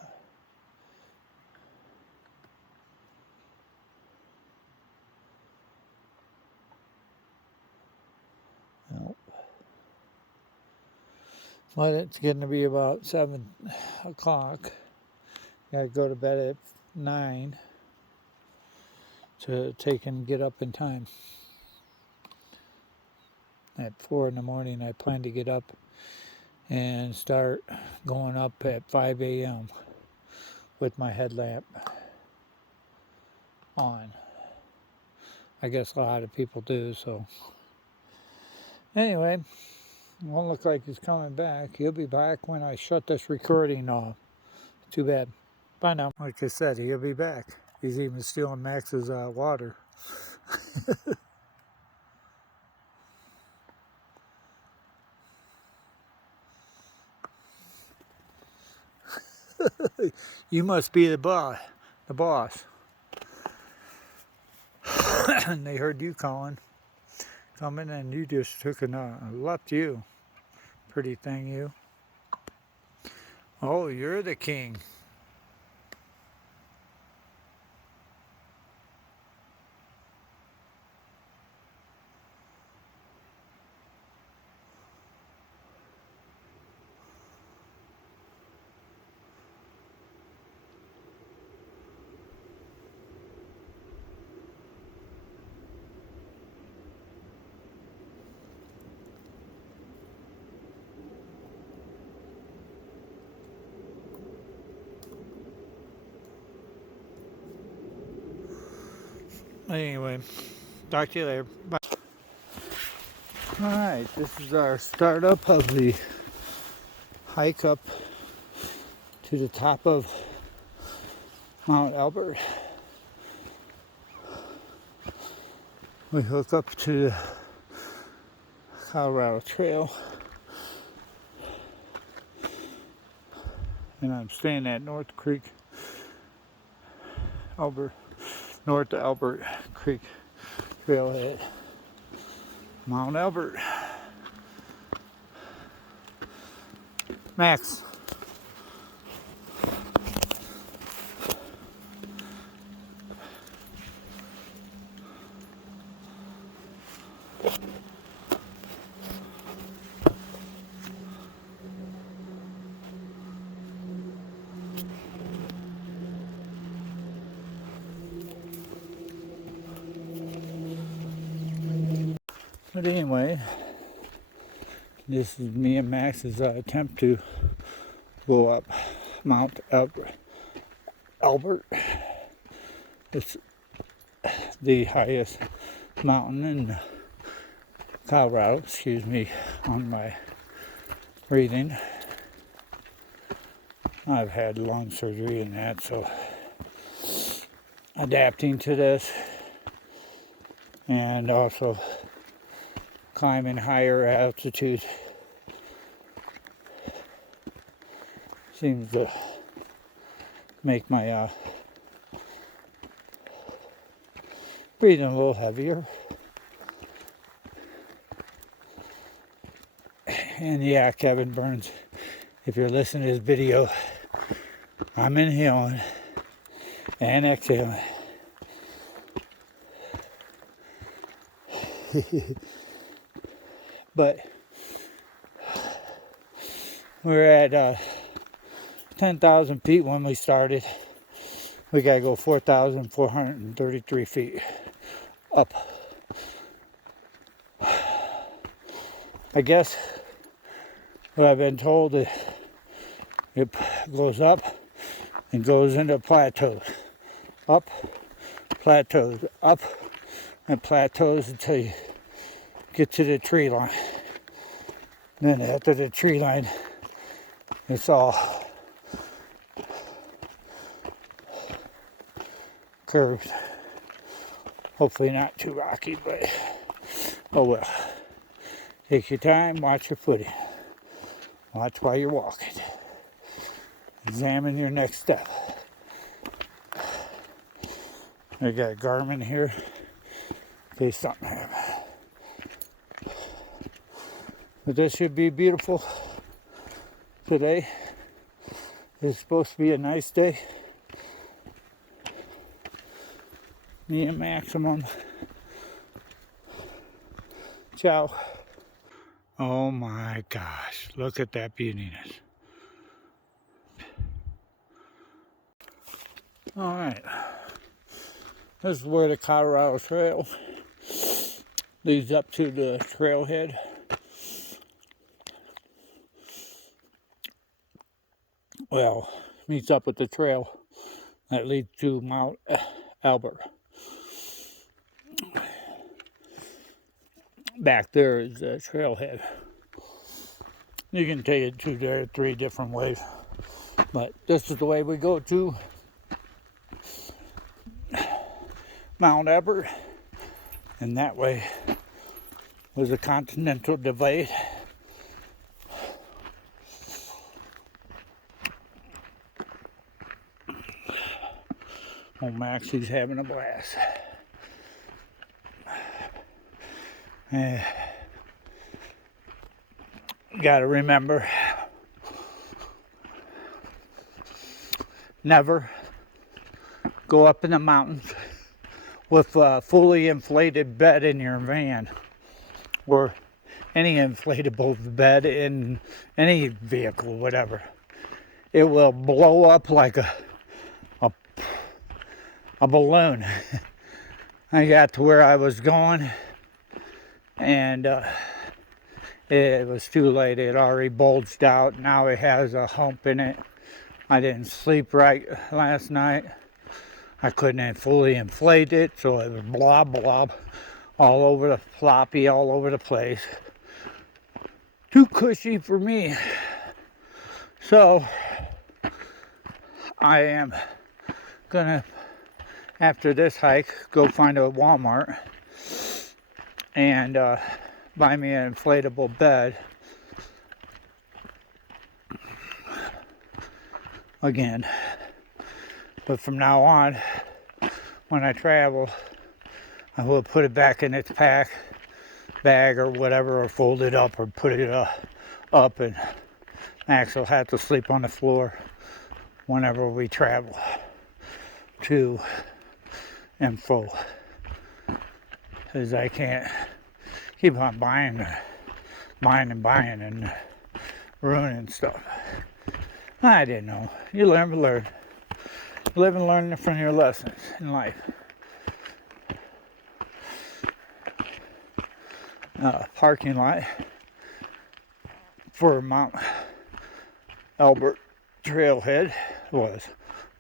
Nope. But it's getting to be about 7 o'clock. Gotta go to bed at 9 to take and get up in time. At 4 in the morning, I plan to get up and start going up at 5 a.m. with my headlamp on. I guess a lot of people do, so. Anyway, won't look like he's coming back. He'll be back when I shut this recording off. Too bad. Bye now. Like I said, he'll be back. He's even stealing Max's water. You must be the boss. And they heard you coming, and you just took a left you. Pretty thing, you. Oh, you're the king. Anyway, talk to you later. Bye. Alright, this is our startup of the hike up to the top of Mount Elbert. We hook up to the Colorado Trail. And I'm staying at North Elbert Creek trailhead. Mount Elbert. Max. But anyway, this is me and Max's attempt to go up Mount Elbert. It's the highest mountain in Colorado, on my breathing. I've had lung surgery and that, so adapting to this and also climbing higher altitude seems to make my breathing a little heavier. And yeah, Kevin Burns, if you're listening to this video, I'm inhaling and exhaling. But we're at 10,000 feet when we started. We gotta go 4,433 feet up. I guess what I've been told is it goes up and goes into plateaus. Up, plateaus, up, and plateaus until you get to the tree line. Then after the tree line, it's all curved. Hopefully not too rocky, but oh well. Take your time, watch your footing. Watch while you're walking. Examine your next step. I got a Garmin here in case something happens. But this should be beautiful today. It's supposed to be a nice day. Me and Maximum. Ciao. Oh my gosh, look at that beautiness. Alright, this is where the Colorado Trail leads up to the trailhead. Well, meets up with the trail that leads to Mount Elbert. Back there is the trailhead. You can take it to there 3 different ways, but this is the way we go to Mount Elbert, and that way was a continental divide. Oh, Maxie's having a blast. Gotta remember, never go up in the mountains with a fully inflated bed in your van or any inflatable bed in any vehicle, whatever. It will blow up like a balloon. I got to where I was going and it was too late. It already bulged out. Now it has a hump in it. I didn't sleep right last night. I couldn't fully inflate it, so it was blob all over the floppy, all over the place. Too cushy for me. So I am gonna, after this hike, go find a Walmart and buy me an inflatable bed. Again. But from now on, when I travel, I will put it back in its bag or whatever, or fold it up or put it up, and Max will have to sleep on the floor whenever we travel to and fro, because I can't keep on buying and ruining stuff. I didn't know. You learn to learn. Live and learn from your lessons in life. Parking lot for Mount Elbert trailhead was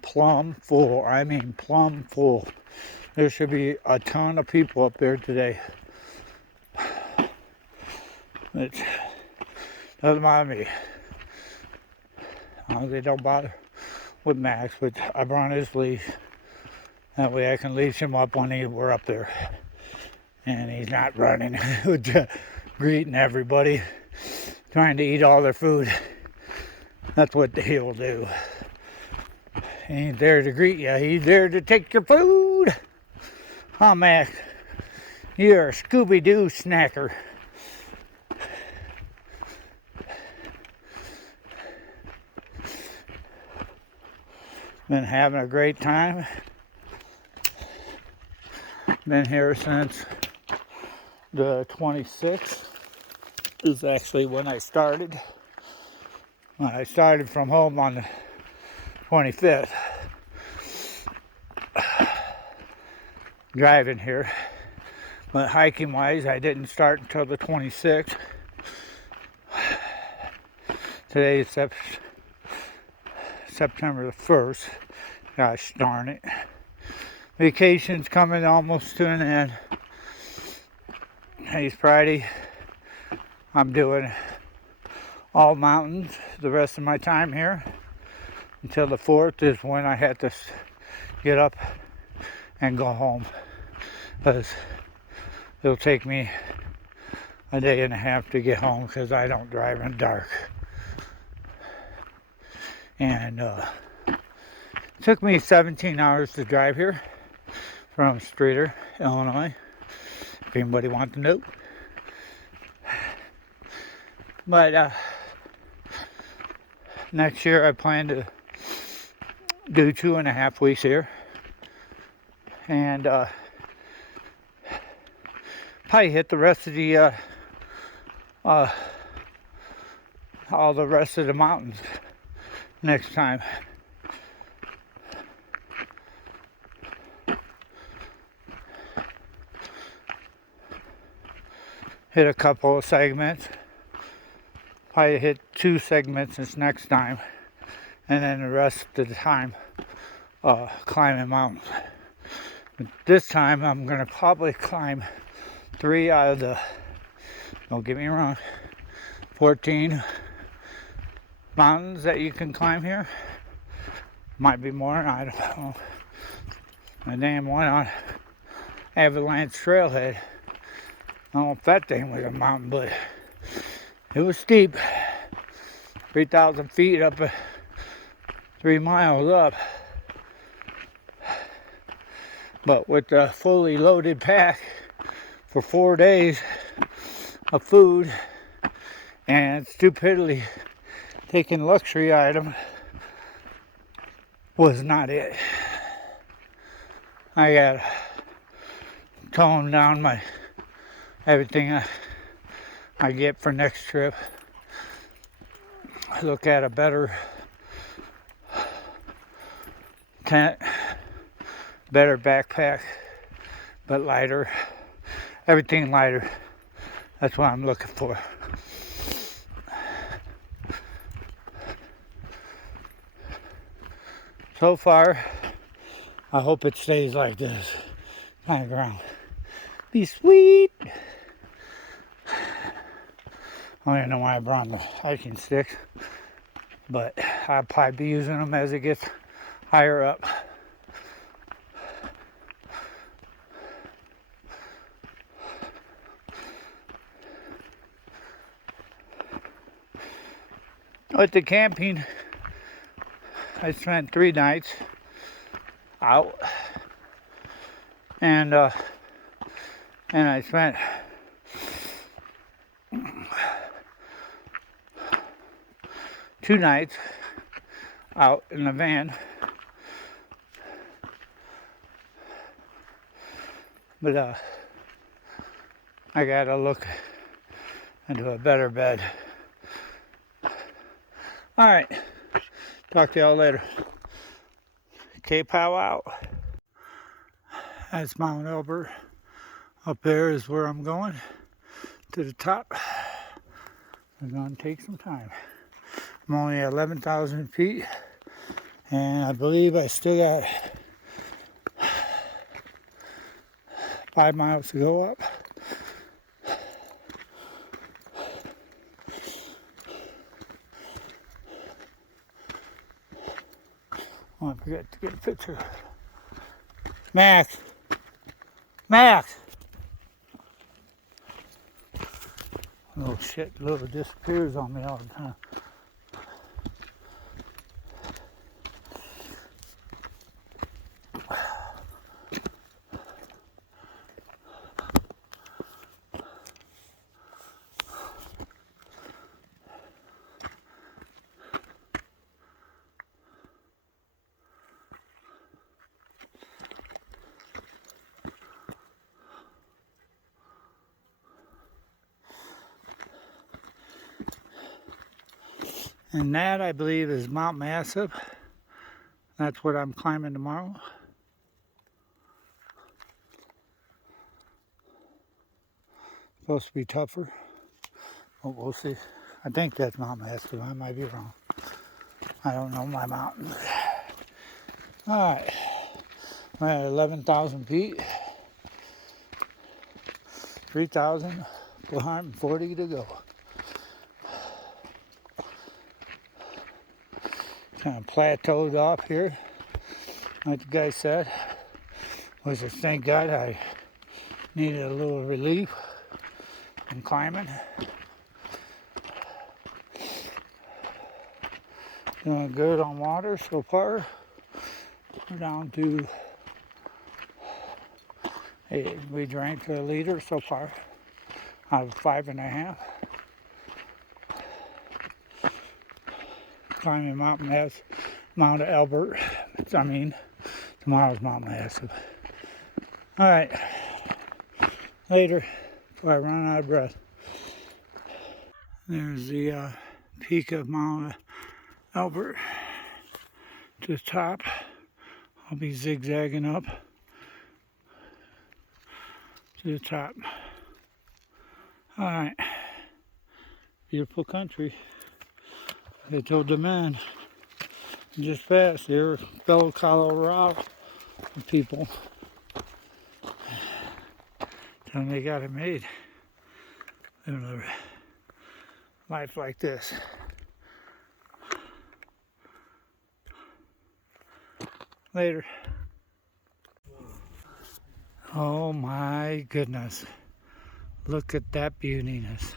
plumb full. I mean plumb full. There should be a ton of people up there today. It doesn't bother me. As long as they don't bother with Max, but I brought his leash That way I can leash him up when we're up there. And he's not running, greeting everybody, trying to eat all their food. That's what he'll do. He ain't there to greet you, he's there to take your food. Huh, Mac? You're a Scooby-Doo snacker. Been having a great time. Been here since the 26th is actually when I started. I started from home on the 25th. Driving here. But hiking wise, I didn't start until the 26th. Today is September the 1st. Gosh darn it. Vacation's coming almost to an end. Today's Friday. I'm doing all mountains the rest of my time here. Until the 4th is when I had to get up and go home. Because it'll take me a day and a half to get home because I don't drive in the dark. And it took me 17 hours to drive here from Streator, Illinois, if anybody wants to know. But next year I plan to do 2.5 weeks here. And probably hit the rest of the all the rest of the mountains next time. Hit a couple of segments. Probably hit 2 segments this next time, and then the rest of the time climbing mountains. But this time I'm gonna probably climb 3 out of the, don't get me wrong, 14 mountains that you can climb here. Might be more, I don't know. The damn one on Avalanche trailhead. I don't know if that thing was a mountain, but it was steep. 3,000 feet up, 3 miles up. But with the fully loaded pack for 4 days of food and stupidly taking luxury item was not it. I gotta tone down my everything I get for next trip. Look at a better tent, better backpack, but lighter. Everything lighter. That's what I'm looking for. So far, I hope it stays like this kind of ground. Be sweet. I don't even know why I brought the hiking sticks, but I'll probably be using them as it gets higher up. With the camping, I spent 3 nights out, and I spent 2 nights out in the van. But I gotta look into a better bed. Alright, talk to y'all later. K-Pow out. That's Mount Elbert. Up there is where I'm going, to the top. It's gonna take some time. I'm only at 11,000 feet, and I believe I still got 5 miles to go up. Oh, I forgot to get a picture. Max. Max. Oh shit, little disappears on me all the time. And that, I believe, is Mount Massive. That's what I'm climbing tomorrow. Supposed to be tougher. But we'll see. I think that's Mount Massive. I might be wrong. I don't know my mountains. Alright. We're at 11,000 feet. 3,440 to go. Kind of plateaued off here, like the guy said. Which is, thank God, I needed a little relief from climbing. Doing good on water so far. We're down to, hey, we drank a liter so far out of 5.5. Climbing Mount Elbert. Tomorrow's Mount Massive. All right, later, before I run out of breath. There's the peak of Mount Elbert to the top. I'll be zigzagging up to the top. All right, beautiful country. They told the man just past here, fellow Colorado people, and they got it made. Living a life like this. Later. Oh my goodness. Look at that beautiness.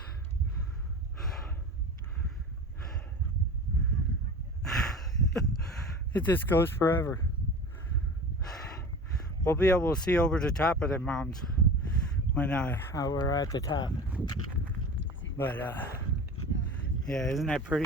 It just goes forever. We'll be able to see over the top of the mountains when we're at the top. But yeah, isn't that pretty?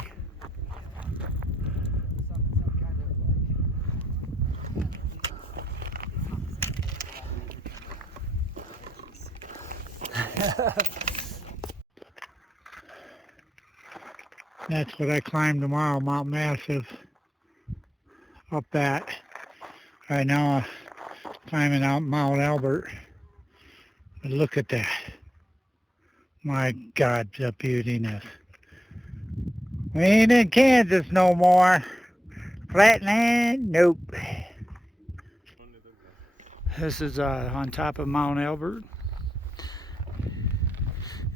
That's what I climb tomorrow, Mount Massive. Up that. Right now I'm climbing out Mount Elbert. But look at that. My God, the beautiness. We ain't in Kansas no more. Flatland? Nope. This is on top of Mount Elbert.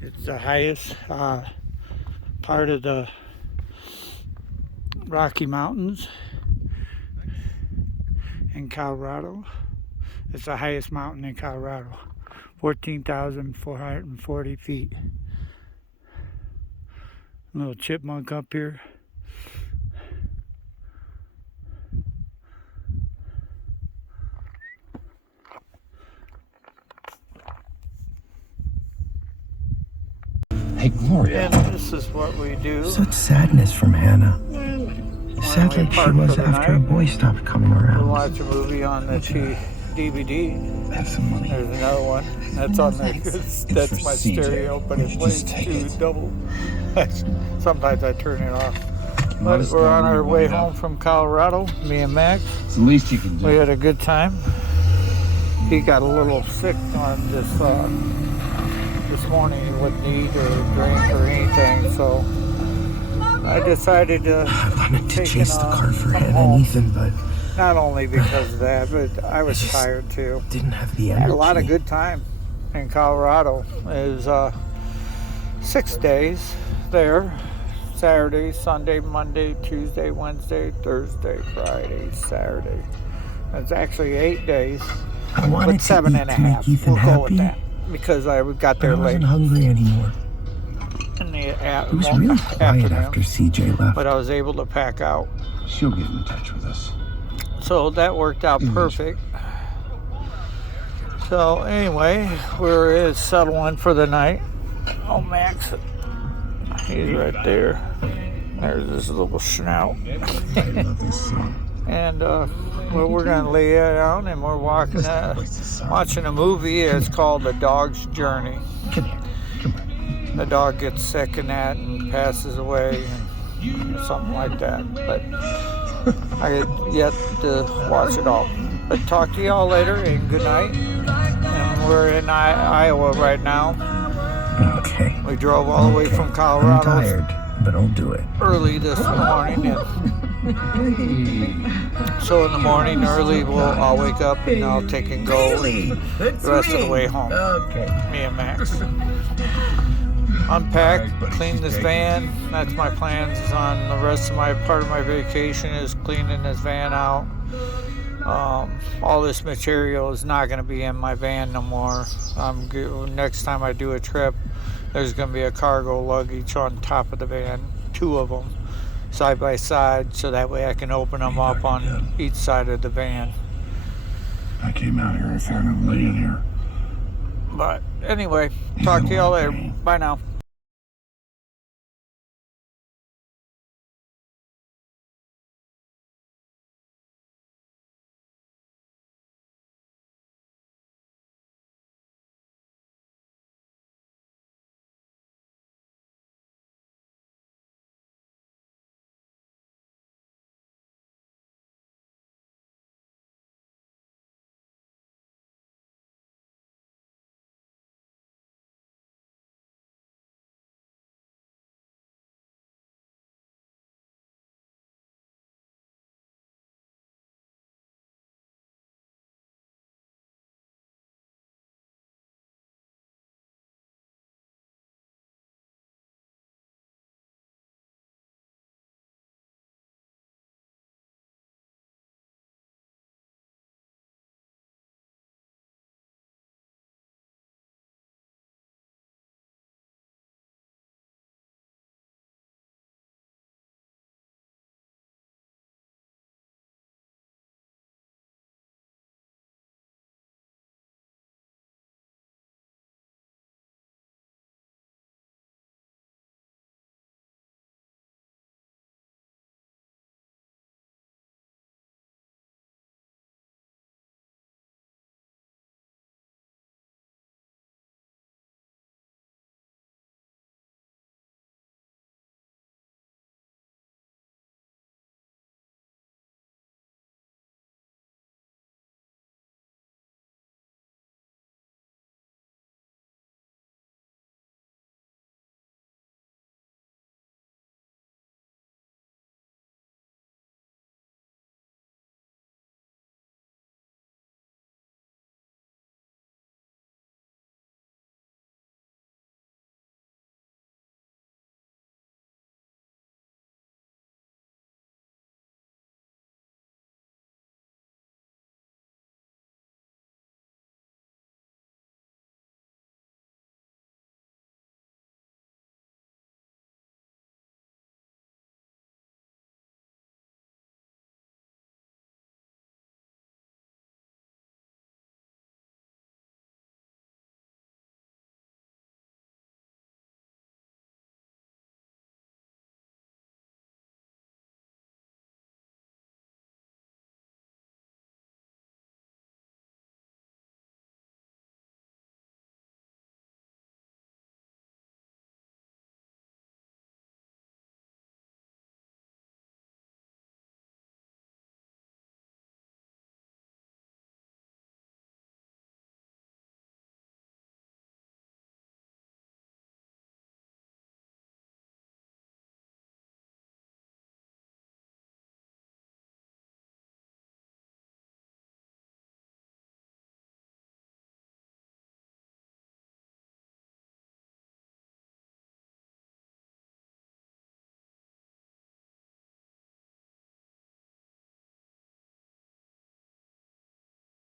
It's the highest part of the Rocky Mountains in Colorado. It's the highest mountain in Colorado. 14,440 feet. A little chipmunk up here. Hey, Gloria. And this is what we do. Such sadness from Hannah. Sad like she was after a boy stopped coming around. We'll watch a movie on the DVD. Have some money. There's another one. That's on there. That's my stereo, but it plays two double. Sometimes I turn it off. But we're on our way home from Colorado, me and Max. It's the least you can do. We had a good time. He got a little sick on this morning. He wouldn't eat or drink or anything, so I decided to I wanted to chase the car for Hannah and Ethan, but not only because of that, but I was tired too. Didn't have the I energy. had a lot of good time in Colorado. It was 6 days there. Saturday, Sunday, Monday, Tuesday, Wednesday, Thursday, Friday, Saturday. It's actually 8 days. I wanted but 7.5 to make Ethan we'll go with happy, that because I got but I there late wasn't hungry anymore. in the It was really quiet after CJ left. but I was able to pack out. She'll get in touch with us. So that worked out perfect. So anyway, we're settling for the night. Oh, Max, he's right there. There's this little snout. I love this song. And well, we're gonna lay it down, and we're watching a movie. It's called The Dog's Journey. Come here. Come on. The dog gets sick in that and passes away, and something like that. But I had yet to watch it all. But talk to y'all later, and good night. And we're in Iowa right now. Okay. We drove all the way from I'm Colorado tired, but I'll do it. early this morning. So in the morning early, I'll wake up and I'll take and go the rest of the way home. Okay. Me and Max. Unpack, clean this van. That's my plans on the rest of my part of my vacation is cleaning this van out. All this material is not going to be in my van no more. Next time I do a trip, there's going to be a cargo luggage on top of the van, 2 of them, side by side, so that way I can open them up on each side of the van. I came out here, I found him laying here. But anyway, talk to y'all later. Bye now.